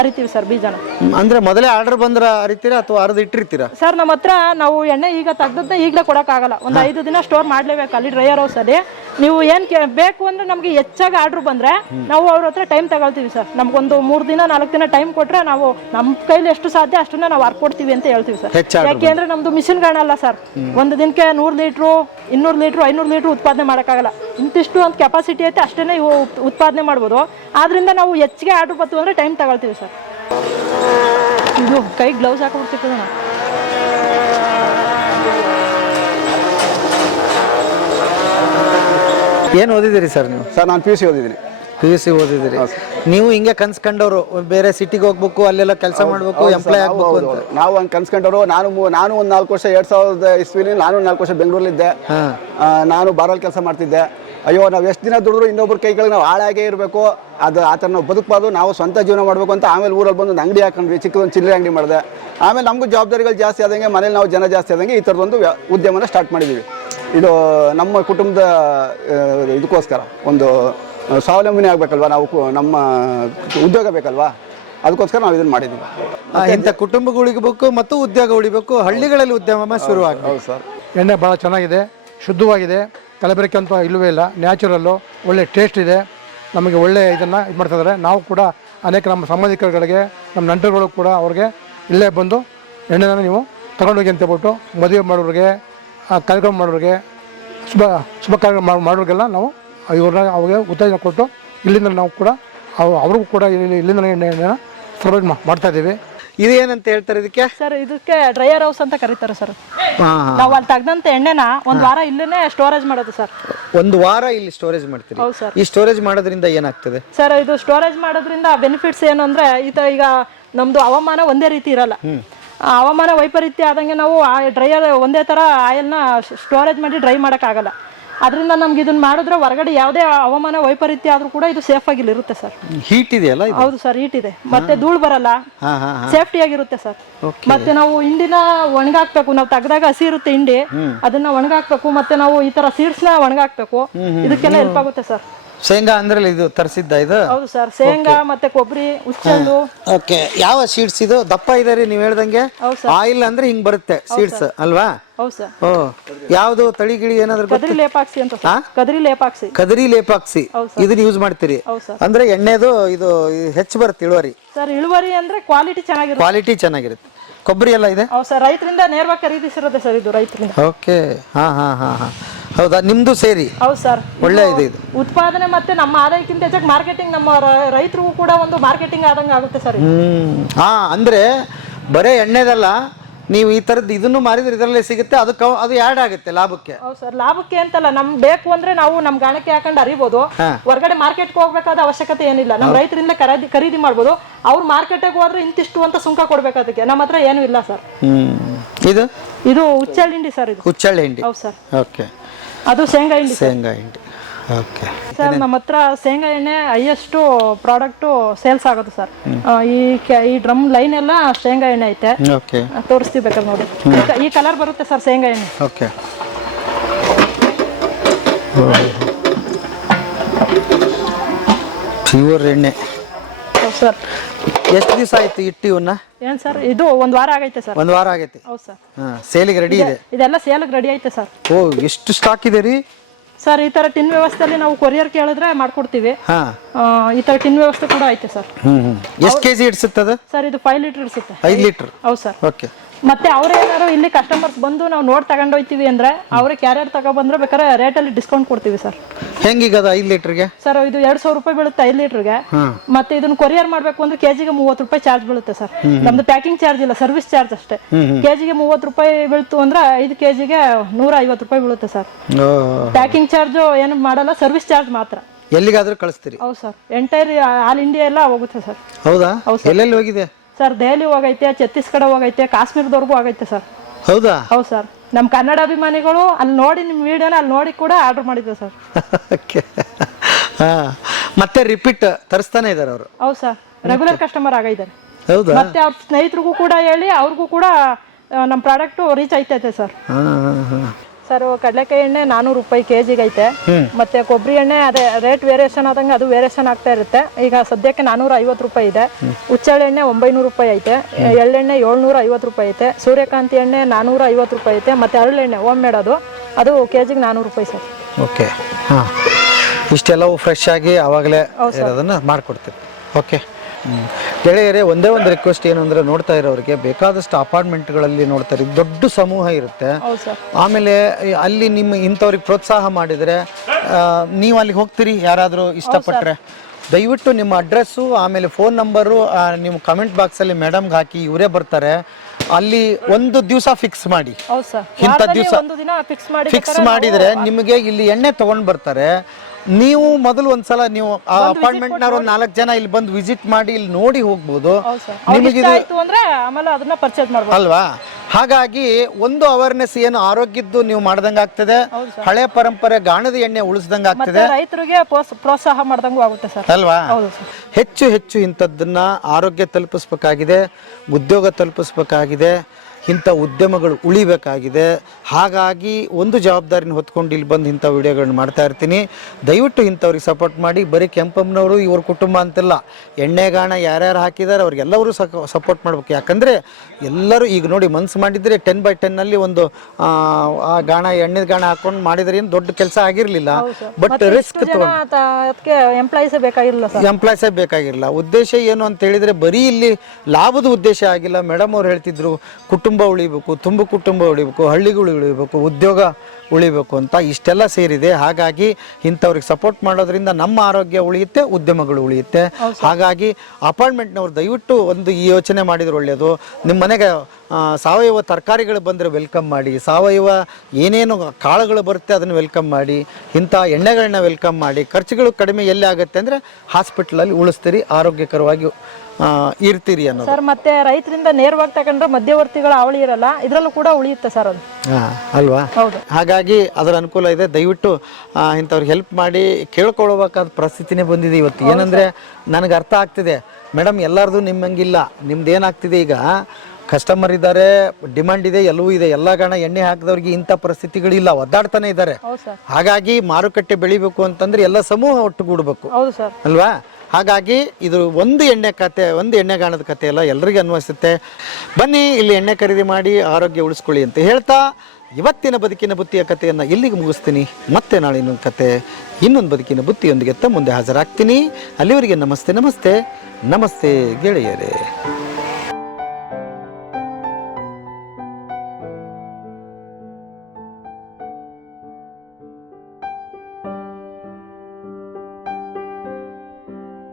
ಅರಿತೀವಿ ಸರ್ ಬೀಜನ. ಅಂದ್ರೆ ಮೊದಲೇ ಆರ್ಡರ್ ಬಂದ್ರ ಅರಿತೀರಾ ಅಥವಾ ಅರ್ಧ ಇಟ್ಟಿರ್ತೀರಾ? ಸರ್ ನಮ್ಮ ಹತ್ರ ನಾವು ಎಣ್ಣೆ ಈಗ ತೆಗ್ದದ್ನ ಈಗಲೇ ಕೊಡೋಕ್ಕಾಗಲ್ಲ, ಒಂದು 5 ದಿನ ಸ್ಟೋರ್ ಮಾಡಲೇಬೇಕು ಅಲ್ಲಿ ಡ್ರೈಯರ್ ಹೌಸಲ್ಲಿ. ನೀವು ಏನು ಬೇಕು ಅಂದರೆ ನಮಗೆ ಹೆಚ್ಚಾಗಿ ಆರ್ಡ್ರ್ ಬಂದರೆ ನಾವು ಅವ್ರ ಹತ್ರ ಟೈಮ್ ತಗೊಳ್ತೀವಿ ಸರ್. ನಮ್ಗೊಂದು 3 ದಿನ 4 ದಿನ ಟೈಮ್ ಕೊಟ್ಟರೆ ನಾವು ನಮ್ಮ ಕೈಲಿ ಎಷ್ಟು ಸಾಧ್ಯ ಅಷ್ಟನ್ನ ನಾವು ಕೊಡ್ತೀವಿ ಅಂತ ಹೇಳ್ತೀವಿ ಸರ್. ಯಾಕೆಂದರೆ ನಮ್ಮದು ಮಿಷಿನ್ಗಳಲ್ಲ ಸರ್, ಒಂದು ದಿನಕ್ಕೆ 100 ಲೀಟ್ರು 200 ಲೀಟ್ರು 500 ಲೀಟ್ರು ಉತ್ಪಾದನೆ ಮಾಡೋಕ್ಕಾಗಲ್ಲ. ಇಂತಿಷ್ಟು ಒಂದು ಕೆಪಾಸಿಟಿ ಐತೆ, ಅಷ್ಟೇ ಇವು ಉತ್ಪಾದನೆ ಮಾಡ್ಬೋದು. ಆದ್ದರಿಂದ ನಾವು ಹೆಚ್ಚಿಗೆ ಆರ್ಡ್ರ್ ಬಂತು ಅಂದರೆ ಟೈಮ್ ತಗೊಳ್ತೀವಿ ಸರ್. ಇದು ಕೈ ಗ್ಲೌಸ್ ಹಾಕೊಂಡ್ಬಿಡ್ತಿತ್ತು ನಾವು. ಏನು ಓದಿದಿರಿ ಸರ್ ನೀವು? ಸರ್ ನಾನು PUC ಓದಿದ್ದೀನಿ. PUC ಓದಿದಿರಿ. ನೀವು ಹಿಂಗೆ ಕನ್ಸ್ಕೊಂಡವ್ರು ಬೇರೆ ಸಿಟಿಗೆ ಹೋಗ್ಬೇಕು, ಅಲ್ಲೆಲ್ಲ ಕೆಲಸ ಮಾಡ್ಬೇಕು, ಎಂಪ್ಲಾಯ್ ಆಗ್ಬೇಕು ಅಂತ? ನಾವು ಹಂಗೆ ಕನ್ಸ್ಕೊಂಡವ್ರು. ನಾನು ಒಂದು 4 ವರ್ಷ 2000 ಇಸ್ವಿಲಿ ನಾನು 4 ವರ್ಷ ಬೆಂಗಳೂರಲ್ಲಿದ್ದೆ. ನಾನು ಬಾರಲ್ಲಿ ಕೆಲಸ ಮಾಡ್ತಿದ್ದೆ. ಅಯ್ಯೋ ನಾವು ಎಷ್ಟು ದಿನ ದುಡಿದ್ರು ಇನ್ನೊಬ್ಬರ ಕೈಗಳಿಗೆ ನಾವು ಹಾಳಾಗೇ ಇರಬೇಕು, ಅದು ಆ ಥರ ನಾವು ಬದುಕಬಾರ್ದು, ನಾವು ಸ್ವಂತ ಜೀವನ ಮಾಡಬೇಕು ಅಂತ ಆಮೇಲೆ ಊರಲ್ಲಿ ಬಂದು ಒಂದು ಅಂಗಡಿ ಹಾಕೊಂಡ್ವಿ, ಚಿಕ್ಕದೊಂದು ಚಿಲ್ಲರೆ ಅಂಗಡಿ ಮಾಡಿದೆ. ಆಮೇಲೆ ನಮಗೂ ಜವಾಬ್ದಾರಿಗಳು ಜಾಸ್ತಿ ಆದಂಗೆ, ಮನೇಲಿ ನಾವು ಜನ ಜಾಸ್ತಿ ಆದಂಗೆ ಈ ಥರದೊಂದು ಉದ್ಯಮನ ಸ್ಟಾರ್ಟ್ ಮಾಡಿದ್ದೀವಿ. ಇದು ನಮ್ಮ ಕುಟುಂಬದ ಇದಕ್ಕೋಸ್ಕರ ಒಂದು ಸ್ವಾವಲಂಬನೆ ಆಗಬೇಕಲ್ವ, ನಾವು ನಮ್ಮ ಉದ್ಯೋಗ ಬೇಕಲ್ವಾ, ಅದಕ್ಕೋಸ್ಕರ ನಾವು ಇದನ್ನು ಮಾಡಿದ್ದೀವಿ. ಇಂಥ ಕುಟುಂಬ ಉಳಿಬೇಕು ಮತ್ತು ಉದ್ಯೋಗ ಉಳಿಬೇಕು, ಹಳ್ಳಿಗಳಲ್ಲಿ ಉದ್ಯಮ ಶುರು ಆಗಿದೆ. ಹೌದು ಸರ್. ಎಣ್ಣೆ ಭಾಳ ಚೆನ್ನಾಗಿದೆ, ಶುದ್ಧವಾಗಿದೆ, ಕಲಬೆರಕೆ ಅಂತ ಇಲ್ಲವೇ ಇಲ್ಲ, ನ್ಯಾಚುರಲ್ಲು, ಒಳ್ಳೆ ಟೇಸ್ಟ್ ಇದೆ. ನಮಗೆ ಒಳ್ಳೆ ಇದನ್ನು ಇದು ಮಾಡ್ತಿದ್ದಾರೆ. ನಾವು ಕೂಡ ಅನೇಕ ನಮ್ಮ ಸಂಬಂಧಿಕರುಗಳಿಗೆ, ನಮ್ಮ ನೆಂಟರುಗಳು ಕೂಡ ಅವ್ರಿಗೆ ಇಲ್ಲೇ ಬಂದು ಎಣ್ಣೆನ ನೀವು ತಗೊಂಡೋಗಿ ಅಂತ ಹೇಳ್ಬಿಟ್ಟು ಮದುವೆ ಮಾಡೋರಿಗೆ, ಕಾರ್ಯಕ್ರಮ ಮಾಡೋರಿಗೆ, ಶುಭ ಕಾರ್ಯಕ್ರಮ ಮಾಡೋರಿಗೆಲ್ಲ ನಾವು ಇವ್ರನ್ನ ಅವ್ರಿಗೆ ಉತ್ತೇಜನ ಕೊಟ್ಟು ಇಲ್ಲಿಂದ ನಾವು ಕೂಡ ಅವ್ರಿಗೂ ಕೂಡ ಇಲ್ಲಿಂದ ಎಣ್ಣೆನ ಸರ್ವೈಸ್ ಮಾಡ್ತಾ ಇದ್ದೀವಿ. ಇದೇನಂತ ಹೇಳ್ತಾರೆ ಇದಕ್ಕೆ? ಸರ್ ಇದಕ್ಕೆ ಡ್ರೈಯರ್ ಹೌಸ್ ಅಂತ ಕರೀತಾರೆ ಸರ್. ನಾವು ಅಲ್ಲಿ ತೆಗ್ದಂತ ಎಣ್ಣೆನ 1 ವಾರ ಇಲ್ಲೇನೆ ಸ್ಟೋರೇಜ್ ಮಾಡೋದು ಸರ್. 1 ವಾರ ಇಲ್ಲಿ ಸ್ಟೋರೇಜ್ ಮಾಡ್ತೀರಿ? ಹೌದು ಸರ್. ಈ ಸ್ಟೋರೇಜ್ ಮಾಡೋದ್ರಿಂದ ಏನಾಗ್ತದೆ ಸರ್? ಇದು ಸ್ಟೋರೇಜ್ ಮಾಡೋದ್ರಿಂದ ಬೆನಿಫಿಟ್ಸ್ ಏನು ಅಂದ್ರೆ, ಈಗ ನಮ್ದು ಹವಾಮಾನ ಒಂದೇ ರೀತಿ ಇರಲ್ಲ. ಹವಾಮಾನ ವೈಪರೀತ್ಯ ಆದಂಗೆ ನಾವು ಆ ಡ್ರೈಯರ್ ಒಂದೇ ತರ ಆಯಿಲ್ನ ಸ್ಟೋರೇಜ್ ಮಾಡಿ ಡ್ರೈ ಮಾಡೋಕ್ಕಾಗಲ್ಲ. ಅದರಿಂದ ನಮ್ಗೆ ಇದನ್ನ ಮಾಡಿದ್ರೆ ಹೊರಗಡೆ ಯಾವುದೇ ಹವಾಮಾನ ವೈಪರೀತ್ಯ ಆದ್ರೂ ಕೂಡ ಇದು ಸೇಫ್ ಆಗಿ ಇರುತ್ತೆ ಸರ್. ಹೀಟ್ ಇದೆಯಲ್ಲ? ಹೌದು ಸರ್, ಹೀಟ್ ಇದೆ, ಮತ್ತೆ ಧೂಳು ಬರಲ್ಲ, ಸೇಫ್ಟಿ ಆಗಿರುತ್ತೆ ಸರ್. ಮತ್ತೆ ನಾವು ಹಿಂಡಿನ ಒಣಗಾಕ್ಬೇಕು, ನಾವು ತೆಗ್ದಾಗ ಹಸಿ ಇರುತ್ತೆ ಹಿಂಡಿ, ಅದನ್ನ ಒಣಗಾಕ್ಬೇಕು. ಮತ್ತೆ ನಾವು ಈ ತರ ಸೀಡ್ಸ್ ನ ಒಣಗಾಕ್ಬೇಕು, ಇದಕ್ಕೆಲ್ಲ ಹೆಲ್ಪ್ ಆಗುತ್ತೆ ಸರ್. ಶೇಂಗಾ ಅಂದ್ರೆ ಇದು ತರಿಸಿದ್ದ ಇದು? ಹೌದು ಸರ್, ಶೇಂಗಾ ಮತ್ತೆ ಕೊಬ್ಬರಿ, ಹುಚ್ಚೆಳ್ಳು. ಓಕೆ. ಯಾವ ಸೀಡ್ಸ್ ಇದು? ದಪ್ಪ ಇದೆ ರೀ ನೀವು ಹೇಳ್ದಂಗೆ. ಆಯಿಲ್ ಅಂದ್ರೆ ಹಿಂಗ್ ಬರುತ್ತೆ ಸೀಡ್ಸ್ ಅಲ್ವಾ? ಹೌದು ಸರ್. ಓ, ಯಾವ್ದು ತಳಿ ಗಿಳಿ ಏನಾದ್ರು? ಕದ್ರಿ ಲೇಪಾಕ್ಸಿ ಅಂತ ಸರ್. ಕದ್ರಿ ಲೇಪಾಕ್ಸಿ. ಕದ್ರಿ ಲೇಪಾಕ್ಸಿ ಇದನ್ನ ಯೂಸ್ ಮಾಡ್ತೀರಿ? ಅಂದ್ರೆ ಎಣ್ಣೆದು ಇದು ಹೆಚ್ಚು ಬರುತ್ತೆ ಇಳುವರಿ? ಸರ್ ಇಳುವರಿ ಅಂದ್ರೆ ಕ್ವಾಲಿಟಿ ಚೆನ್ನಾಗಿರುತ್ತೆ. ಕ್ವಾಲಿಟಿ ಚೆನ್ನಾಗಿರುತ್ತೆ. ಕೊಬ್ಬರಿ ಎಲ್ಲ ಇದೆ? ಹೌದು ಸರ್, ರೈತರಿಂದ ನೇರವಾಗಿ ಖರೀದಿಸಿರೋದೆ ಸರ್ ಇದು, ರೈತರಿಂದ. ಓಕೆ. ಹಾ ಹಾ ಹಾ ಹಾ, ಹೌದಾ? ನಿಮ್ದು ಸೇರಿ? ಹೌದು ಸರ್. ಒಳ್ಳೆ ಇದೆ ಇದು ಉತ್ಪಾದನೆ ಮತ್ತೆ ನಮ್ಮ ಆದಾಯಕ್ಕಿಂತ ಹೆಚ್ಚಾಗಿ ಮಾರ್ಕೆಟಿಂಗ್, ನಮ್ಮ ರೈತರಿಗೂ ಕೂಡ ಒಂದು ಮಾರ್ಕೆಟಿಂಗ್ ಆದಂಗೆ ಆಗುತ್ತೆ ಸರ್. ಹಾ, ಅಂದ್ರೆ ಬರೇ ಎಣ್ಣೆದಲ್ಲ, ನೀವು ಈ ತರದ್ದು ಇದನ್ನು ಮಾರಿದ್ರೆ ಇದರಲ್ಲೇ ಸಿಗುತ್ತೆ, ಅದು ಆ್ಯಡ್ ಆಗುತ್ತೆ ಲಾಭಕ್ಕೆ. ಹೌದು ಸರ್, ಲಾಭಕ್ಕೆ ಅಂತಲ್ಲ, ನಮ್ಗೆ ಬೇಕು ಅಂದ್ರೆ ನಾವು ನಮ್ ಗಾಣಕ್ಕೆ ಹಾಕೊಂಡು ಅರಿಬೋದು. ಹೊರಗಡೆ ಮಾರ್ಕೆಟ್ಗೆ ಹೋಗ್ಬೇಕಾದ ಅವಶ್ಯಕತೆ ಏನಿಲ್ಲ, ನಮ್ಮ ರೈತರಿಂದ ಖರೀದಿ ಮಾಡ್ಬೋದು. ಅವ್ರು ಮಾರ್ಕೆಟ್ಗೆ ಹೋದ್ರೆ ಇಂತಿಷ್ಟು ಅಂತ ಸುಂಕ ಕೊಡ್ಬೇಕು, ಅದಕ್ಕೆ ನಮ್ಮ ಹತ್ರ ಏನೂ ಇಲ್ಲ ಸರ್. ಇದು ಹುಚ್ಚೆಳ್ಳು ಹಿಂಡಿ ಸರ್. ಇದು ಹುಚ್ಚೆಳ್ಳು ಹಿಂಡಿ? ಹೌದು ಸರ್. ಓಕೆ. ಅದು ಶೇಂಗಾ ಹಿಂಡಿ. ಶೇಂಗಾ ಹಿಂಡಿ. ಓಕೆ ಸರ್, ನಮ್ಮ ಹತ್ರ ಶೇಂಗಾ ಎಣ್ಣೆ ಹೈಯೆಸ್ಟ್ ಪ್ರಾಡಕ್ಟ್ ಸೇಲ್ಸ್ ಆಗೋದು ಸರ್. ಈ ಡ್ರಮ್ ಲೈನ್ ಎಲ್ಲ ಶೇಂಗಾ ಎಣ್ಣೆ ಐತೆ. ಓಕೆ, ತೋರಿಸ್ತೀವಿ ಬೇಕಾದ್ರೆ ನೋಡಿ. ಈ ಕಲರ್ ಬರುತ್ತೆ ಸರ್ ಶೇಂಗಾ ಎಣ್ಣೆ. ಓಕೆ. ಪ್ಯೂರ್ ಎಣ್ಣೆ ಸರ್. ಎಷ್ಟು ದಿವಸ ಆಯ್ತು ಇಟ್ಟು ಇವನ್ನ? ಏನ್ ಸರ್, ಇದು 1 ವಾರ ಆಗೈತೆ ಸರ್. 1 ವಾರ ಆಗೈತೆ? ಹೌದು ಸರ್. ಸೇಲಿಗೆ ರೆಡಿ ಇದೆ? ಇದೆಲ್ಲ ಸೇಲಿಗೆ ರೆಡಿ ಐತೆ ಸರ್. ಓ, ಎಷ್ಟು ಸ್ಟಾಕ್ ಇದೆ ರೀ ಸರ್? ಈ ತರ ಟಿನ್ ವ್ಯವಸ್ಥೆಯಲ್ಲಿ ನಾವು ಕೊರಿಯರ್ ಕೇಳಿದ್ರೆ ಮಾಡ್ಕೊಡ್ತೀವಿ. ಈ ತರ ಟಿನ್ ವ್ಯವಸ್ಥೆ ಕೂಡ ಐತೆ ಸರ್. ಎಷ್ಟು ಕೆಜಿ ಇಡ್ಸುತ್ತದೆ ಸರ್? ಇದು 5 ಲೀಟರ್ ಇಡ್ಸುತ್ತೆ. 5 ಲೀಟರ್? ಹೌದು ಸರ್. ಓಕೆ. ಮತ್ತೆ ಅವ್ರೇನಾದ್ರು ಇಲ್ಲಿ ಕಸ್ಟಮರ್ಸ್ ಬಂದು ನಾವು ನೋಡಿ ತಗೊಂಡೋಯ್ತೀವಿ ಅಂದ್ರೆ, ಅವ್ರೆ ಕ್ಯಾರಿಯರ್ ತಗೊಬಂದ್ರೆ ಬೇಕಾದ್ರೆ ರೇಟಲ್ಲಿ ಡಿಸ್ಕೌಂಟ್ ಕೊಡ್ತೀವಿ ಸರ್. ಹೆಂಗೀಗ ಅದು 5 ಲೀಟರ್ಗೆ? ಸರ್ ಇದು 2,000 ರೂಪಾಯಿ ಬೀಳುತ್ತೆ 5 ಲೀಟರ್ಗೆ. ಮತ್ತೆ ಇದನ್ನ ಕೊರಿಯರ್ ಮಾಡ್ಬೇಕು ಅಂದ್ರೆ ಕೆಜಿಗೆ 30 ರೂಪಾಯಿ ಚಾರ್ಜ್ ಬೀಳುತ್ತೆ ಸರ್. ನಮ್ದು ಪ್ಯಾಕಿಂಗ್ ಚಾರ್ಜ್ ಇಲ್ಲ, ಸರ್ವಿಸ್ ಚಾರ್ಜ್ ಅಷ್ಟೇ. ಕೆಜಿಗೆ 30 ರೂಪಾಯಿ ಬೀಳ್ತು ಅಂದ್ರೆ 5 ಕೆಜಿಗೆ 150 ರೂಪಾಯಿ ಬೀಳುತ್ತೆ ಸರ್. ಪ್ಯಾಕಿಂಗ್ ಚಾರ್ಜ್ ಏನು ಮಾಡಲ್ಲ, ಸರ್ವಿಸ್ ಚಾರ್ಜ್ ಮಾತ್ರ. ಎಲ್ಲಿಗಾದ್ರೂ ಕಳಿಸ್ತೀರಿ? ಹೌದು ಸರ್, ಎಂಟೈರ್ ಆಲ್ ಇಂಡಿಯಾ ಎಲ್ಲ ಹೋಗುತ್ತೆ ಸರ್. ಹೌದಾ? ಎಲ್ಲೆಲ್ಲಿ ಹೋಗಿದೆ ಸರ್? ದೆಹಲಿ ಹೋಗೈತೆ, ಛತ್ತೀಸ್ಗಢ ಹೋಗೈತೆ, ಕಾಶ್ಮೀರದವರೆಗೂ ಆಗೈತೆ ಸರ್. ಹೌದಾ? ಹೌದು ಸರ್. ನಮ್ಮ ಕನ್ನಡ ಅಭಿಮಾನಿಗಳು ಅಲ್ಲಿ ನೋಡಿ, ನಿಮ್ಮ ವಿಡಿಯೋನ ಅಲ್ಲಿ ನೋಡಿ ಕೂಡ ಆರ್ಡರ್ ಮಾಡಿದ್ದೆ ಸರ್. ಮತ್ತೆ ರಿಪೀಟ್ ತರಿಸ್ತಾನೆ ಇದ್ದಾರೆ ಅವರು? ಹೌದು ಸರ್, ರೆಗ್ಯುಲರ್ ಕಸ್ಟಮರ್ ಆಗಿದ್ದಾರೆ. ಹೌದಾ? ಮತ್ತೆ ಅವ್ರ ಸ್ನೇಹಿತರಿಗೂ ಕೂಡ ಹೇಳಿ ಅವ್ರಿಗೂ ಕೂಡ ನಮ್ಮ ಪ್ರಾಡಕ್ಟ್ ರೀಚ್ ಆಯ್ತೈತೆ ಸರ್. ಸರ್ ಕಡಲೆಕಾಯಿ ಎಣ್ಣೆ 400 ರೂಪಾಯಿ ಕೆಜಿಗೆ ಐತೆ. ಮತ್ತೆ ಕೊಬ್ಬರಿ ಎಣ್ಣೆ ಅದೇ ರೇಟ್ ವೇರಿಯೇಷನ್ ಆದಂಗೆ ಅದು ವೇರಿಯೇಷನ್ ಆಗ್ತಾ ಇರುತ್ತೆ. ಈಗ ಸದ್ಯಕ್ಕೆ 450 ರೂಪಾಯಿ ಇದೆ. ಹುಚ್ಚೆಳ್ಳು ಎಣ್ಣೆ 900 ರೂಪಾಯಿ ಐತೆ. ಎಳ್ಳೆಣ್ಣೆ 750 ರೂಪಾಯಿ ಐತೆ. ಸೂರ್ಯಕಾಂತಿ ಎಣ್ಣೆ 450 ರೂಪಾಯಿ ಐತೆ. ಮತ್ತೆ ಹರಳೆಣ್ಣೆ ಹೋಮ್ ಮೇಡ್ ಅದು ಕೆಜಿಗೆ 400 ರೂಪಾಯಿ ಸರ್. ಓಕೆ, ಹಾಂ, ಇಷ್ಟೆಲ್ಲವೂ ಫ್ರೆಶ್ ಆಗಿ ಆವಾಗಲೇ ಇರೋದನ್ನು ಮಾಡಿಕೊಡ್ತೀವಿ. ಓಕೆ ಗೆಳೆಯರೇ, ಒಂದೇ ಒಂದು ರಿಕ್ವೆಸ್ಟ್ ಏನು ಅಂದರೆ, ನೋಡ್ತಾ ಇರೋರಿಗೆ ಬೇಕಾದಷ್ಟು ಅಪಾರ್ಟ್ಮೆಂಟ್ಗಳಲ್ಲಿ ನೋಡ್ತಾರೆ, ದೊಡ್ಡ ಸಮೂಹ ಇರುತ್ತೆ. ಆಮೇಲೆ ಅಲ್ಲಿ ನಿಮ್ಮ ಇಂಥವ್ರಿಗೆ ಪ್ರೋತ್ಸಾಹ ಮಾಡಿದರೆ ನೀವು ಅಲ್ಲಿಗೆ ಹೋಗ್ತೀರಿ. ಯಾರಾದರೂ ಇಷ್ಟಪಟ್ಟರೆ ದಯವಿಟ್ಟು ನಿಮ್ಮ ಅಡ್ರೆಸ್ಸು ಆಮೇಲೆ ಫೋನ್ ನಂಬರು ನಿಮ್ಮ ಕಮೆಂಟ್ ಬಾಕ್ಸಲ್ಲಿ ಮೇಡಮ್ಗೆ ಹಾಕಿ, ಇವರೇ ಬರ್ತಾರೆ. ಅಲ್ಲಿ ಒಂದು ದಿವಸ ಫಿಕ್ಸ್ ಮಾಡಿ, ಇಂಥ ದಿವಸ ಫಿಕ್ಸ್ ಮಾಡಿದರೆ ನಿಮಗೆ ಇಲ್ಲಿ ಎಣ್ಣೆ ತಗೊಂಡು ಬರ್ತಾರೆ. ನೀವು ಮೊದಲು ಒಂದ್ಸಲ ನೀವು ಆ ಅಪಾರ್ಟ್ಮೆಂಟ್ನವ್ರು 4 ಜನ ಇಲ್ಲಿ ಬಂದು ವಿಸಿಟ್ ಮಾಡಿ ಇಲ್ಲಿ ನೋಡಿ ಹೋಗ್ಬೋದು. ನಿಮಗೆ ಅಲ್ವಾ? ಹಾಗಾಗಿ ಒಂದು ಅವೇರ್ನೆಸ್ ಏನು ಆರೋಗ್ಯದ್ದು ನೀವು ಮಾಡ್ದಂಗೆ ಆಗ್ತದೆ, ಹಳೆ ಪರಂಪರೆ ಗಾಣದ ಎಣ್ಣೆ ಉಳಿಸ್ದಂಗೆ ಆಗ್ತದೆ, ರೈತರಿಗೆ ಪ್ರೋತ್ಸಾಹ ಮಾಡ್ದಂಗೂ ಆಗುತ್ತೆ ಸರ್ ಅಲ್ವಾ? ಹೆಚ್ಚು ಹೆಚ್ಚು ಇಂಥದ್ದನ್ನ ಆರೋಗ್ಯ ತಲುಪಿಸ್ಬೇಕಾಗಿದೆ, ಉದ್ಯೋಗ ತಲುಪಿಸ್ಬೇಕಾಗಿದೆ, ಇಂಥ ಉದ್ಯಮಗಳು ಉಳಿಬೇಕಾಗಿದೆ. ಹಾಗಾಗಿ ಒಂದು ಜವಾಬ್ದಾರಿನ ಹೊತ್ಕೊಂಡು ಇಲ್ಲಿ ಬಂದು ಇಂಥ ವಿಡಿಯೋಗಳನ್ನ ಮಾಡ್ತಾ ಇರ್ತೀನಿ. ದಯವಿಟ್ಟು ಇಂಥವ್ರಿಗೆ ಸಪೋರ್ಟ್ ಮಾಡಿ. ಬರೀ ಕೆಂಪಮ್ಮನವರು ಇವ್ರ ಕುಟುಂಬ ಅಂತಿಲ್ಲ, ಎಣ್ಣೆಗಾಣ ಯಾರ್ಯಾರು ಹಾಕಿದ್ದಾರೆ ಅವ್ರಿಗೆಲ್ಲರೂ ಸಪೋರ್ಟ್ ಮಾಡ್ಬೇಕು. ಯಾಕಂದರೆ ಎಲ್ಲರೂ ಈಗ ನೋಡಿ, ಮನ್ಸು ಮಾಡಿದರೆ 10x10 ಒಂದು ಆ ಗಾಣ ಎಣ್ಣೆ ಗಾಣ ಹಾಕೊಂಡು ಮಾಡಿದ್ರೆ ಏನು ದೊಡ್ಡ ಕೆಲಸ ಆಗಿರಲಿಲ್ಲ. ಬಟ್ ರಿಸ್ಕ್ ಎಂಪ್ಲಾಯ್ಸೇ ಬೇಕಾಗಿರಲಿಲ್ಲ. ಉದ್ದೇಶ ಏನು ಅಂತ ಹೇಳಿದರೆ ಬರೀ ಇಲ್ಲಿ ಲಾಭದ ಉದ್ದೇಶ ಆಗಿಲ್ಲ. ಮೇಡಮ್ ಅವ್ರು ಹೇಳ್ತಿದ್ರು, ಕುಟುಂಬ ಉಳಿಬೇಕು, ಕುಟುಂಬ ಉಳಿಬೇಕು, ಹಳ್ಳಿಗಳು ಉಳಿಬೇಕು, ಉದ್ಯೋಗ ಉಳಿಬೇಕು ಅಂತ ಇಷ್ಟೆಲ್ಲ ಸೇರಿದೆ. ಹಾಗಾಗಿ ಇಂಥವ್ರಿಗೆ ಸಪೋರ್ಟ್ ಮಾಡೋದ್ರಿಂದ ನಮ್ಮ ಆರೋಗ್ಯ ಉಳಿಯುತ್ತೆ, ಉದ್ಯಮಗಳು ಉಳಿಯುತ್ತೆ. ಹಾಗಾಗಿ ಅಪಾರ್ಟ್ಮೆಂಟ್ನವ್ರು ದಯವಿಟ್ಟು ಒಂದು ಈ ಯೋಚನೆ ಮಾಡಿದ್ರೆ ಒಳ್ಳೆಯದು. ನಿಮ್ಮ ಮನೆಗೆ ಸಾವಯವ ತರಕಾರಿಗಳು ಬಂದರೆ ವೆಲ್ಕಮ್ ಮಾಡಿ, ಸಾವಯವ ಏನೇನು ಕಾಳುಗಳು ಬರುತ್ತೆ ಅದನ್ನು ವೆಲ್ಕಮ್ ಮಾಡಿ, ಇಂಥ ಎಣ್ಣೆಗಳನ್ನ ವೆಲ್ಕಮ್ ಮಾಡಿ. ಖರ್ಚುಗಳು ಕಡಿಮೆ ಎಲ್ಲಿ ಆಗುತ್ತೆ ಅಂದರೆ ಹಾಸ್ಪಿಟ್ಲಲ್ಲಿ ಉಳಿಸ್ತೀರಿ, ಆರೋಗ್ಯಕರವಾಗಿ ಇರ್ತೀರಿ ಅನ್ನೋದು ಸರ್. ಮತ್ತೆ ರೈತರಿಂದ ನೇರವಾಗಿ ತಗೊಂಡ್ರೆ ಮಧ್ಯವರ್ತಿಗಳ ಅವಳಿ ಇರಲ್ಲ, ಇದರಲ್ಲೂ ಕೂಡ ಉಳಿಯುತ್ತೆ ಸರ್ ಅದು, ಅಲ್ವಾ? ಹಾಗಾಗಿ ಅದರ ಅನುಕೂಲ ಇದೆ. ದಯವಿಟ್ಟು ಇಂಥವ್ರಿಗೆ ಹೆಲ್ಪ್ ಮಾಡಿ. ಕೇಳ್ಕೊಳ್ಬೇಕಾದ ಪರಿಸ್ಥಿತಿನೇ ಬಂದಿದೆ ಇವತ್ತು. ಏನಂದರೆ ನನಗೆ ಅರ್ಥ ಆಗ್ತಿದೆ ಮೇಡಮ್, ಎಲ್ಲರದು ನಿಮ್ಮಂಗಿಲ್ಲ. ನಿಮ್ದು ಏನಾಗ್ತಿದೆ ಈಗ, ಕಸ್ಟಮರ್ ಇದ್ದಾರೆ, ಡಿಮಾಂಡ್ ಇದೆ, ಎಲ್ಲವೂ ಇದೆ. ಎಲ್ಲ ಗಣ ಎಣ್ಣೆ ಹಾಕಿದವ್ರಿಗೆ ಇಂಥ ಪರಿಸ್ಥಿತಿಗಳಿಲ್ಲ, ಒದ್ದಾಡ್ತಾನೆ ಇದ್ದಾರೆ. ಹಾಗಾಗಿ ಮಾರುಕಟ್ಟೆ ಬೆಳಿಬೇಕು ಅಂತಂದ್ರೆ ಎಲ್ಲ ಸಮೂಹ ಒಟ್ಟುಗೂಡಬೇಕು, ಅಲ್ವಾ? ಹಾಗಾಗಿ ಇದು ಒಂದು ಎಣ್ಣೆ ಕತೆ, ಒಂದು ಎಣ್ಣೆಗಾಣದ ಕತೆ ಎಲ್ಲ ಎಲ್ಲರಿಗೂ ಅನ್ವಯಿಸುತ್ತೆ. ಬನ್ನಿ ಇಲ್ಲಿ ಎಣ್ಣೆ ಖರೀದಿ ಮಾಡಿ ಆರೋಗ್ಯ ಉಳಿಸ್ಕೊಳ್ಳಿ ಅಂತ ಹೇಳ್ತಾ ಇವತ್ತಿನ ಬದುಕಿನ ಬುತ್ತಿಯ ಕಥೆಯನ್ನು ಇಲ್ಲಿಗೆ ಮುಗಿಸ್ತೀನಿ. ಮತ್ತೆ ನಾಳೆ ಇನ್ನೊಂದು ಕತೆ, ಇನ್ನೊಂದು ಬದುಕಿನ ಬುತ್ತಿಯೊಂದಿಗೆ ಮುಂದೆ ಹಾಜರಾಗ್ತೀನಿ. ಅಲ್ಲಿವರೆಗೆ ನಮಸ್ತೆ ನಮಸ್ತೆ ನಮಸ್ತೆ ಗೆಳೆಯರೇ.